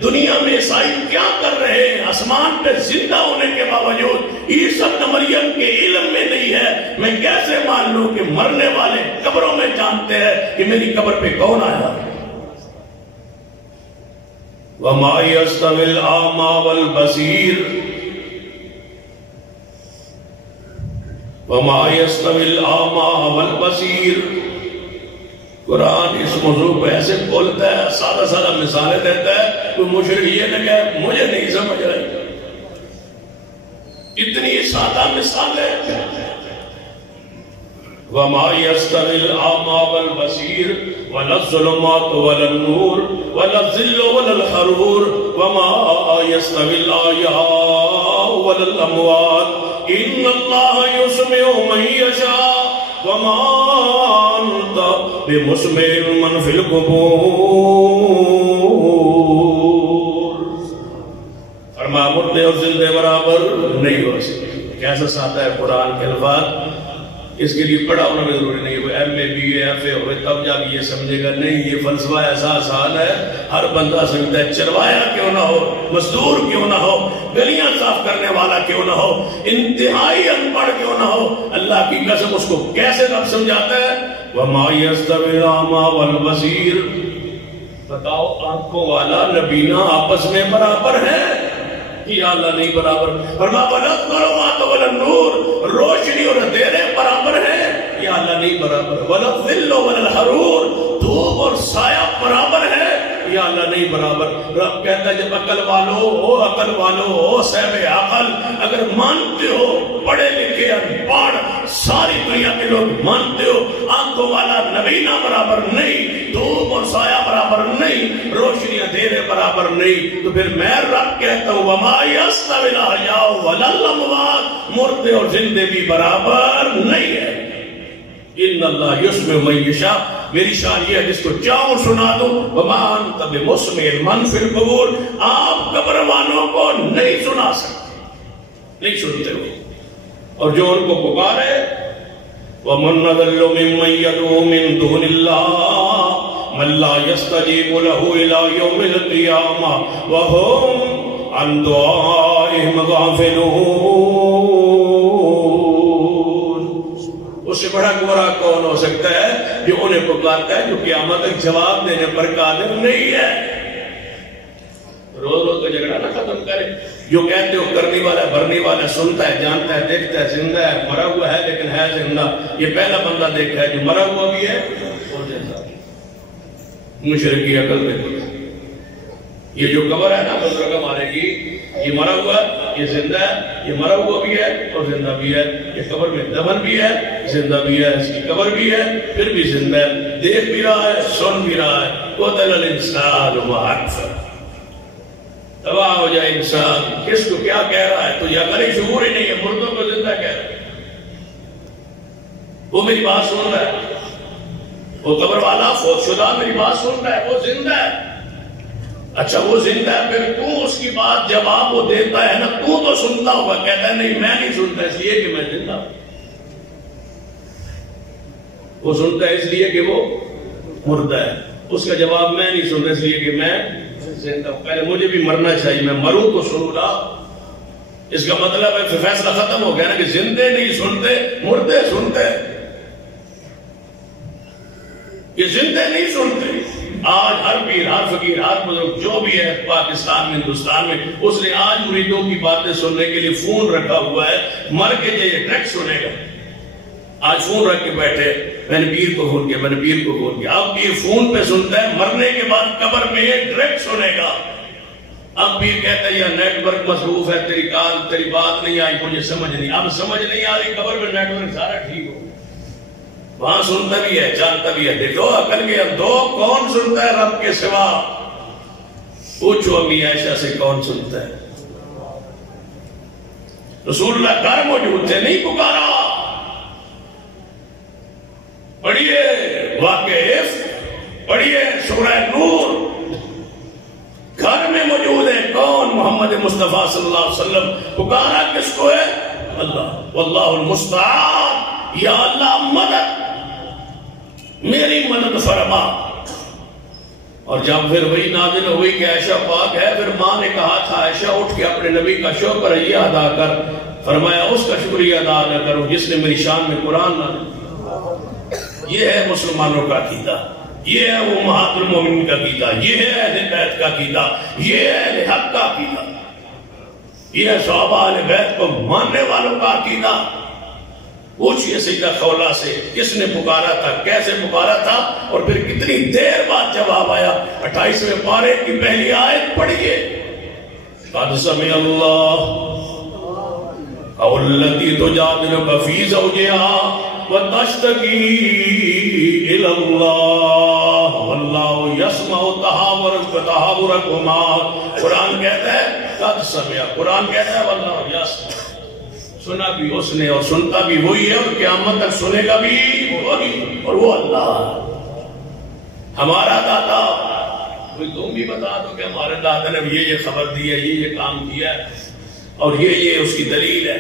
دنیا میں عیسائی کیا کر رہے ہیں آسمان پہ زندہ ہونے کے باوجود عیسیٰ ابن مریم کے علم میں نہیں ہے. میں کیسے مان لوں کہ مرنے والے قبروں میں جانتے ہیں کہ میری قبر پہ کون آیا. وَمَا يَسْتَوِي الْأَعْمَى وَالْبَصِيرُ وَمَا يَسْتَوِي الْأَعْمَى وَالْبَصِيرُ. قرآن اس موضوع پہ ایسے بولتا ہے، سادہ سادہ مثالیں دیتا ہے. کوئی مشرک یہ نہ کہے مجھے نہیں سمجھ رہی، اتنی سادہ مثالیں. وَمَا يَسْتَوِي الْأَعْمَى وَالْبَصِيرُ وَلَا الظُّلُمَاتُ وَلَا النُّورُ وَلَا الظِّلُّ وَلَا الْحَرُورُ وَمَا يَسْتَوِي الْأَحْيَاءُ وَلَا الْأَمْوَاتُ إِنَّ اللَّهَ يُسْمِعُ مَن يَشَاءُ وَمَا أَنْتَ بِمُسْمِعٍ مَّن فِي الْقُبُورِ. فرمایا مردے اور زندے برابر نہیں ہو سکتے. کیسا سادہ ہے قرآن کے الفاظ. اس کے لیے پڑھا ہونا بھی ضروری نہیں ہے، وہ M A B A F A ہوئے تب جا کے یہ سمجھے گا. نہیں، یہ فلسفہ ایسا آسان ہے ہر بندہ سمجھتا ہے. چروایا کیوں نہ ہو، مزدور کیوں نہ ہو، گلیاں صاف کرنے والا کیوں نہ ہو، انتہائی ان پڑھ کیوں نہ ہو، اللہ کی قسم اس کو کیسے رب سمجھاتا ہے. وَمَا يَسْتَوِي الْأَعْمَى وَالْبَصِيرُ. بتاؤ آنکھوں والا نبینا آپس میں برابر ہے یا اللہ نہیں برابر. فرمایا وَلَا الظُّلُمَاتُ وَلَا النُّورُ، روشنی اور اندھیرے برابر ہے یا اللہ نہیں برابر. وَلَا الظِّلُّ وَلَا الْحَرُورُ، دھوپ اور سایہ برابر ہے یا اللہ نہیں برابر. رب کہتا ہے جب عقل والو ہو صاحب عقل اگر مانتے ہو، پڑھے لکھے انپڑھ ساری دنیا کے لوگ مانتے ہو آنکھوں والا نبینا برابر نہیں، دھوپ اور سایہ برابر نہیں، روشنی اندھیرے برابر نہیں، تو پھر میں رب کہتا ہوں وَمَا يَسْتَوِي الْأَحْيَاءُ وَلَا الْأَمْوَاتُ، مردے اور زندے بھی برابر نہیں ہے. ان اللہ یسمع من یشاء، میری شان یہ ہے جس کو چاہوں سنا دوں. وَمَا أَنْتَ بِمُسْمِعٍ مَّن فِي الْقُبُورِ، آپ قبر والوں کو نہیں سنا سکتے، نہیں سنتے ہو. اور جو ان کو پکارے وَمَنْ أَضَلُّ مِمَّن يَدْعُو مِن دُونِ اللَّهِ مَن لَّا يَسْتَجِيبُ لَهُ إِلَىٰ يَوْمِ الْقِيَامَةِ وَهُمْ عَن دُعَائِهِمْ غَافِلُونَ. اس سے بڑا گمراہ کون ہو سکتا ہے جو انہیں پکارتا ہے جو قیامت تک جواب دینے پر قادر نہیں ہے. پہلے جو کہتے ہو کرنے والا بھرنے والا، سنتا ہے، جانتا ہے، دیکھتا ہے، زندہ ہے، مرا ہوا ہے لیکن ہے زندہ، یہ پہلا بندہ دیکھا ہے جو مرا ہوا بھی ہے اور زندہ بھی۔ مشرقی عقل میں یہ جو قبر ہے نا بزرگ ہمارے کی، یہ مرا ہوا ہے، یہ زندہ ہے، یہ مرا ہوا بھی ہے اور زندہ بھی ہے، یہ قبر میں دفن بھی ہے، زندہ بھی ہے، اس کی قبر بھی ہے، پھر بھی زندہ ہے، دیکھ بھی رہا ہے، سن بھی رہا ہے۔ قتل الانسان ما اکفر، تباہ ہو جائے انسان، کس کو کیا کہہ رہا ہے؟ تو یہ عقلی شعور ہی نہیں ہے، مردوں کو زندہ کہہ رہا ہے۔ وہ میری بات سن رہا ہے، وہ قبر والا فوت شدہ میری بات سن رہا ہے، وہ زندہ ہے۔ اچھا وہ زندہ ہے، پھر تو اس کی بات جواب وہ دیتا ہے نا، تو سنتا ہوگا، کہتا ہے نہیں میں نہیں سنتا اس لیے کہ میں زندہ ہوں۔ وہ سنتا ہے اس لیے کہ وہ مردہ ہے، اس کا جواب میں نہیں سنتا اس لیے کہ میں زندہ ہوں۔ پہلے مجھے بھی مرنا چاہیے، میں مروں تو سنوں گا۔ اس کا مطلب ہے فیصلہ ختم ہو گیا نا کہ زندے نہیں سنتے، مردے سنتے۔ یہ زندے نہیں سنتے۔ آج ہر پیر، ہر فقیر، ہر بزرگ جو بھی ہے پاکستان میں، ہندوستان میں، اس نے آج مریدوں کی باتیں سننے کے لیے فون رکھا ہوا ہے، مر کے جو یہ ٹریک سنے گا۔ آج فون رکھ کے بیٹھے، میں نے پیر کو فون کیا، میں نے پیر کو فون کیا۔ اب پیر فون پہ سنتا ہے، مرنے کے بعد قبر میں یہ ڈائریکٹ سنے گا۔ اب پیر کہتا ہے یہ نیٹ ورک مصروف ہے، تیری کال، تیری بات نہیں آئی، مجھے سمجھ نہیں۔ اب سمجھ نہیں آ رہی، قبر میں نیٹ ورک سارا ٹھیک ہو، وہاں سنتا بھی ہے، جانتا بھی ہے۔ دیکھو عقل کے دو، کون سنتا ہے رب کے سوا؟ پوچھو امی عائشہ سے کون سنتا ہے؟ رسول اللہ گھر موجود تھے، نہیں پکارا۔ پڑھیے واقعہ، پڑھیے سورہ نور، گھر میں موجود ہے، کون؟ محمد مصطفیٰ صلی اللہ علیہ وسلم۔ پکارا کس کو ہے؟ اللہ، واللہ المستعان، یا اللہ مدد، میری مدد فرما۔ اور جب پھر وہی نازل ہوئی کہ عائشہ پاک ہے، پھر ماں نے کہا تھا عائشہ اٹھ کے اپنے نبی کا شکریہ ادا کر، فرمایا اس کا شکریہ ادا نہ کرو جس نے میری شان میں قرآن نازل کیا۔ یہ ہے مسلمانوں کا عقیدہ، یہ ہے وہ امہات المومنین کا عقیدہ، یہ ہے اہل بیت کا عقیدہ، یہ ہے اہل حق کا عقیدہ، یہ ہے صحابہ اہل بیت کو ماننے والوں کا عقیدہ۔ پوچھئے سیدہ خولہ سے کس نے پکارا تھا، کیسے پکارا تھا، اور پھر کتنی دیر بعد جواب آیا۔ 28ویں پارے کی پہلی آیت پڑھیے، قد سمع اللہ التی تجادلک فی زوجہا وتشتکی الی اللہ واللہ یسمع تحاورکما۔ قرآن کہتا ہے قد سمع، قرآن کہتا ہے واللہ یسمع، سنا بھی اس نے اور سنتا بھی وہی ہے، اور قیامت تک سنے گا بھی وہی، اور وہ اللہ ہمارا دادا۔ کوئی تم بھی بتا دو کہ ہمارے دادا نے یہ خبر دی ہے، یہ کام کیا ہے، اور یہ اس کی دلیل ہے۔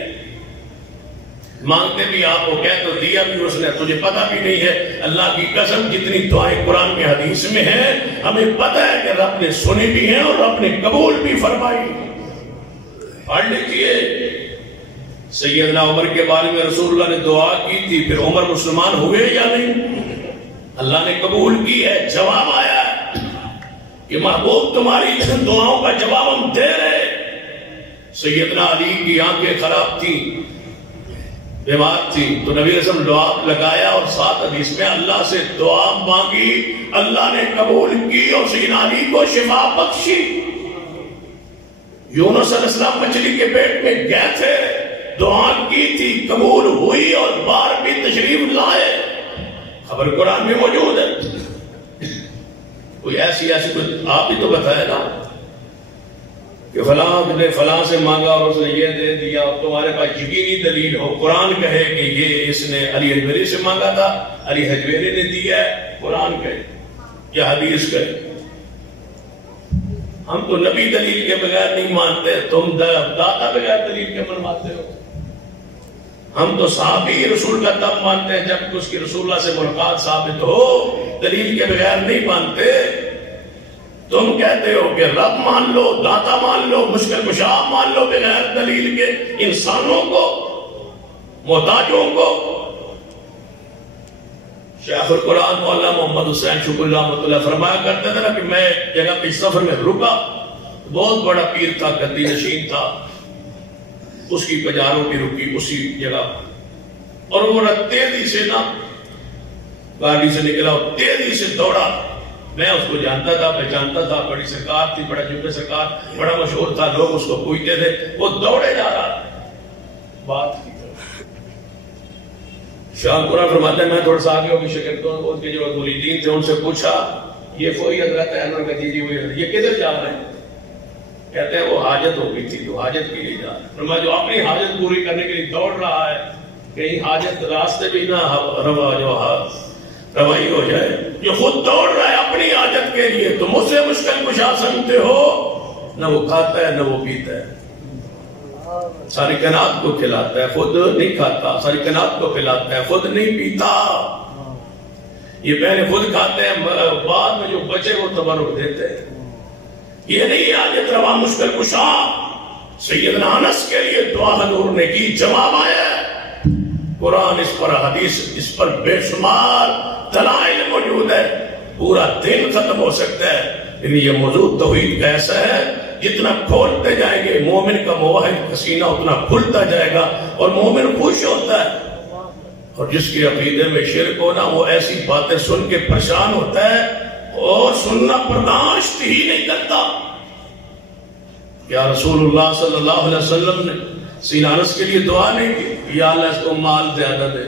مانگتے بھی آپ کو، کہہ تو دیا بھی اس نے، تجھے پتہ بھی نہیں ہے۔ اللہ کی قسم جتنی دعائیں قرآن میں حدیث میں ہیں، ہمیں پتہ ہے کہ رب نے سنی بھی ہیں اور رب نے قبول بھی فرمائی۔ پڑھ لیجیے، سیدنا عمر کے بارے میں رسول اللہ نے دعا کی تھی، پھر عمر مسلمان ہوئے یا نہیں؟ اللہ نے قبول کی ہے، جواب آیا ہے کہ محبوب تمہاری دعاؤں کا جواب ہم دے رہے۔ سیدنا علی کی آنکھیں خراب تھی، بیمار تھی، تو نبی علیہ السلام دعا لگایا، اور ساتھ حدیث میں اللہ سے دعا مانگی، اللہ نے قبول کی اور سیدنا علی کو شفا بخشی۔ یونس علیہ السلام مچھلی کے پیٹ میں گئے تھے، دعا کی تھی، قبول ہوئی، اور بار بھی تشریف لائے۔ خبر قرآن میں موجود ہے۔ کوئی ایسی کوئی آپ ہی تو بتائے نا کہ فلاں نے فلاں سے مانگا اور اس نے یہ دے دیا، تمہارے پاس یقینی دلیل ہو، قرآن کہے کہ یہ اس نے علی حجویری سے مانگا تھا، علی حجویری نے دیا ہے، قرآن کہے یا حدیث کہے۔ ہم تو نبی دلیل کے بغیر نہیں مانتے، تم داتا بغیر دلیل کے منواتے ہو۔ ہم تو صحابی رسول کا تب مانتے ہیں جب اس کی رسول اللہ سے ملاقات ثابت ہو، دلیل کے بغیر نہیں مانتے۔ تم کہتے ہو کہ رب مان لو، داتا مان لو، مشکل کشا مان لو، بغیر دلیل کے انسانوں کو، محتاجوں کو۔ شیخ القرآن مولانا محمد حسین شکر اللہ رحمۃ اللہ فرمایا کرتے تھے نا کہ میں ایک جگہ پہ سفر میں رکا، بہت بڑا پیر تھا، گدی نشین تھا، اس کی پجاروں بھی رکی اسی جگہ، اور وہ تیزی سے نا گاڑی سے نکلا اور تیزی سے دوڑا. میں اس کو جانتا تھا، پہچانتا تھا، بڑی سرکار تھی، بڑا جوبے سرکار، بڑا مشہور تھا، لوگ اس کو پوچھتے تھے. وہ دوڑے جا رہا بات کی شاہ پورا فرماتا ہے میں تھوڑا سا آگے ہوگی شاگردوں کے جو مریدین تھے ان سے پوچھا یہ کوئی حضرت ہے؟ انہوں نے کہا جی یہ کدھر جا رہے ہیں؟ کہتے ہیں وہ حاجت ہو گئی تھی تو حاجت کے لیے جا رہا ہے. فرمایا جو اپنی حاجت پوری کرنے کے لیے دوڑ رہا ہے کہیں حاجت راستے بھی نہ روائی ہو جائے. جو خود دوڑ رہا ہے اپنی حاجت کے لیے تم اس سے مشکل کشا سمجھتے ہو؟ نہ وہ کھاتا ہے نہ وہ پیتا ہے، ساری کائنات کو کھلاتا ہے، خود نہیں کھاتا، ساری کائنات کو پلاتا ہے، خود نہیں پیتا. یہ پہلے خود کھاتے ہیں، بعد میں جو بچے وہ تبرک دیتے ہیں. یہ نہیں حاجت روا مشکل کشا. سیدنا انس کے لیے دعا حضور نے کی، جواب آیا قرآن اس پر، حدیث اس پر بے شمار دلائل موجود ہے. پورا دن ختم ہو سکتا ہے لیکن یہ موضوع توحید کا ایسا ہے جتنا کھولتے جائیں گے مومن کا موحد سینہ اتنا کھلتا جائے گا اور مومن خوش ہوتا ہے. اور جس کے عقیدے میں شرک ہونا وہ ایسی باتیں سن کے پریشان ہوتا ہے اور سننا برداشت ہی نہیں کرتا. یا رسول اللہ صلی اللہ علیہ وسلم نے سیدنا انس کے لیے دعا نہیں کی یا اللہ اس کو مال زیادہ دے.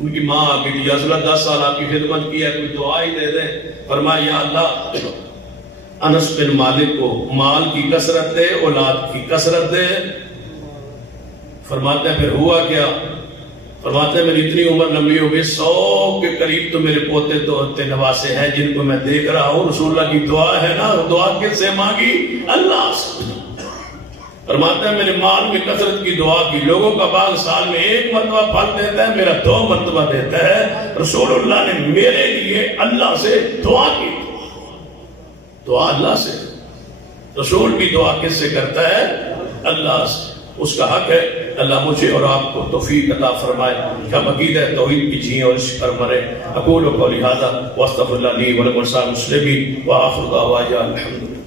ان کی ماں آ گئی یا رسول اللہ 10 سال آپ کی خدمت کی ہے کوئی دعا ہی دے دے. فرمایا یا اللہ انس بن مالک کو مال کی کثرت دے، اولاد کی کثرت دے. فرماتے ہیں پھر ہوا کیا؟ فرماتے ہیں میری اتنی عمر لمبی ہو گئی 100 کے قریب تو میرے پوتے تو نواسے ہیں جن کو میں دیکھ رہا ہوں. رسول اللہ کی دعا ہے نا، دعا کس سے مانگی؟ اللہ سے. فرماتے ہیں میرے مال میں کثرت کی دعا کی. لوگوں کا باغ سال میں 1 مرتبہ پھل دیتا ہے، میرا 2 مرتبہ دیتا ہے. رسول اللہ نے میرے لیے اللہ سے دعا کی. دعا اللہ سے، رسول بھی دعا کس سے کرتا ہے؟ اللہ سے. اس کا حق ہے اللہ مجھے اور آپ کو توفیق عطا فرمائے کہ ہم عقیدہ توحید کی جئیں اور اس پر مرے. اقول قولی ھذا واستغفر اللہ لی ولکم ولسائر المسلمین وآخر دعوانا الحمد للہ.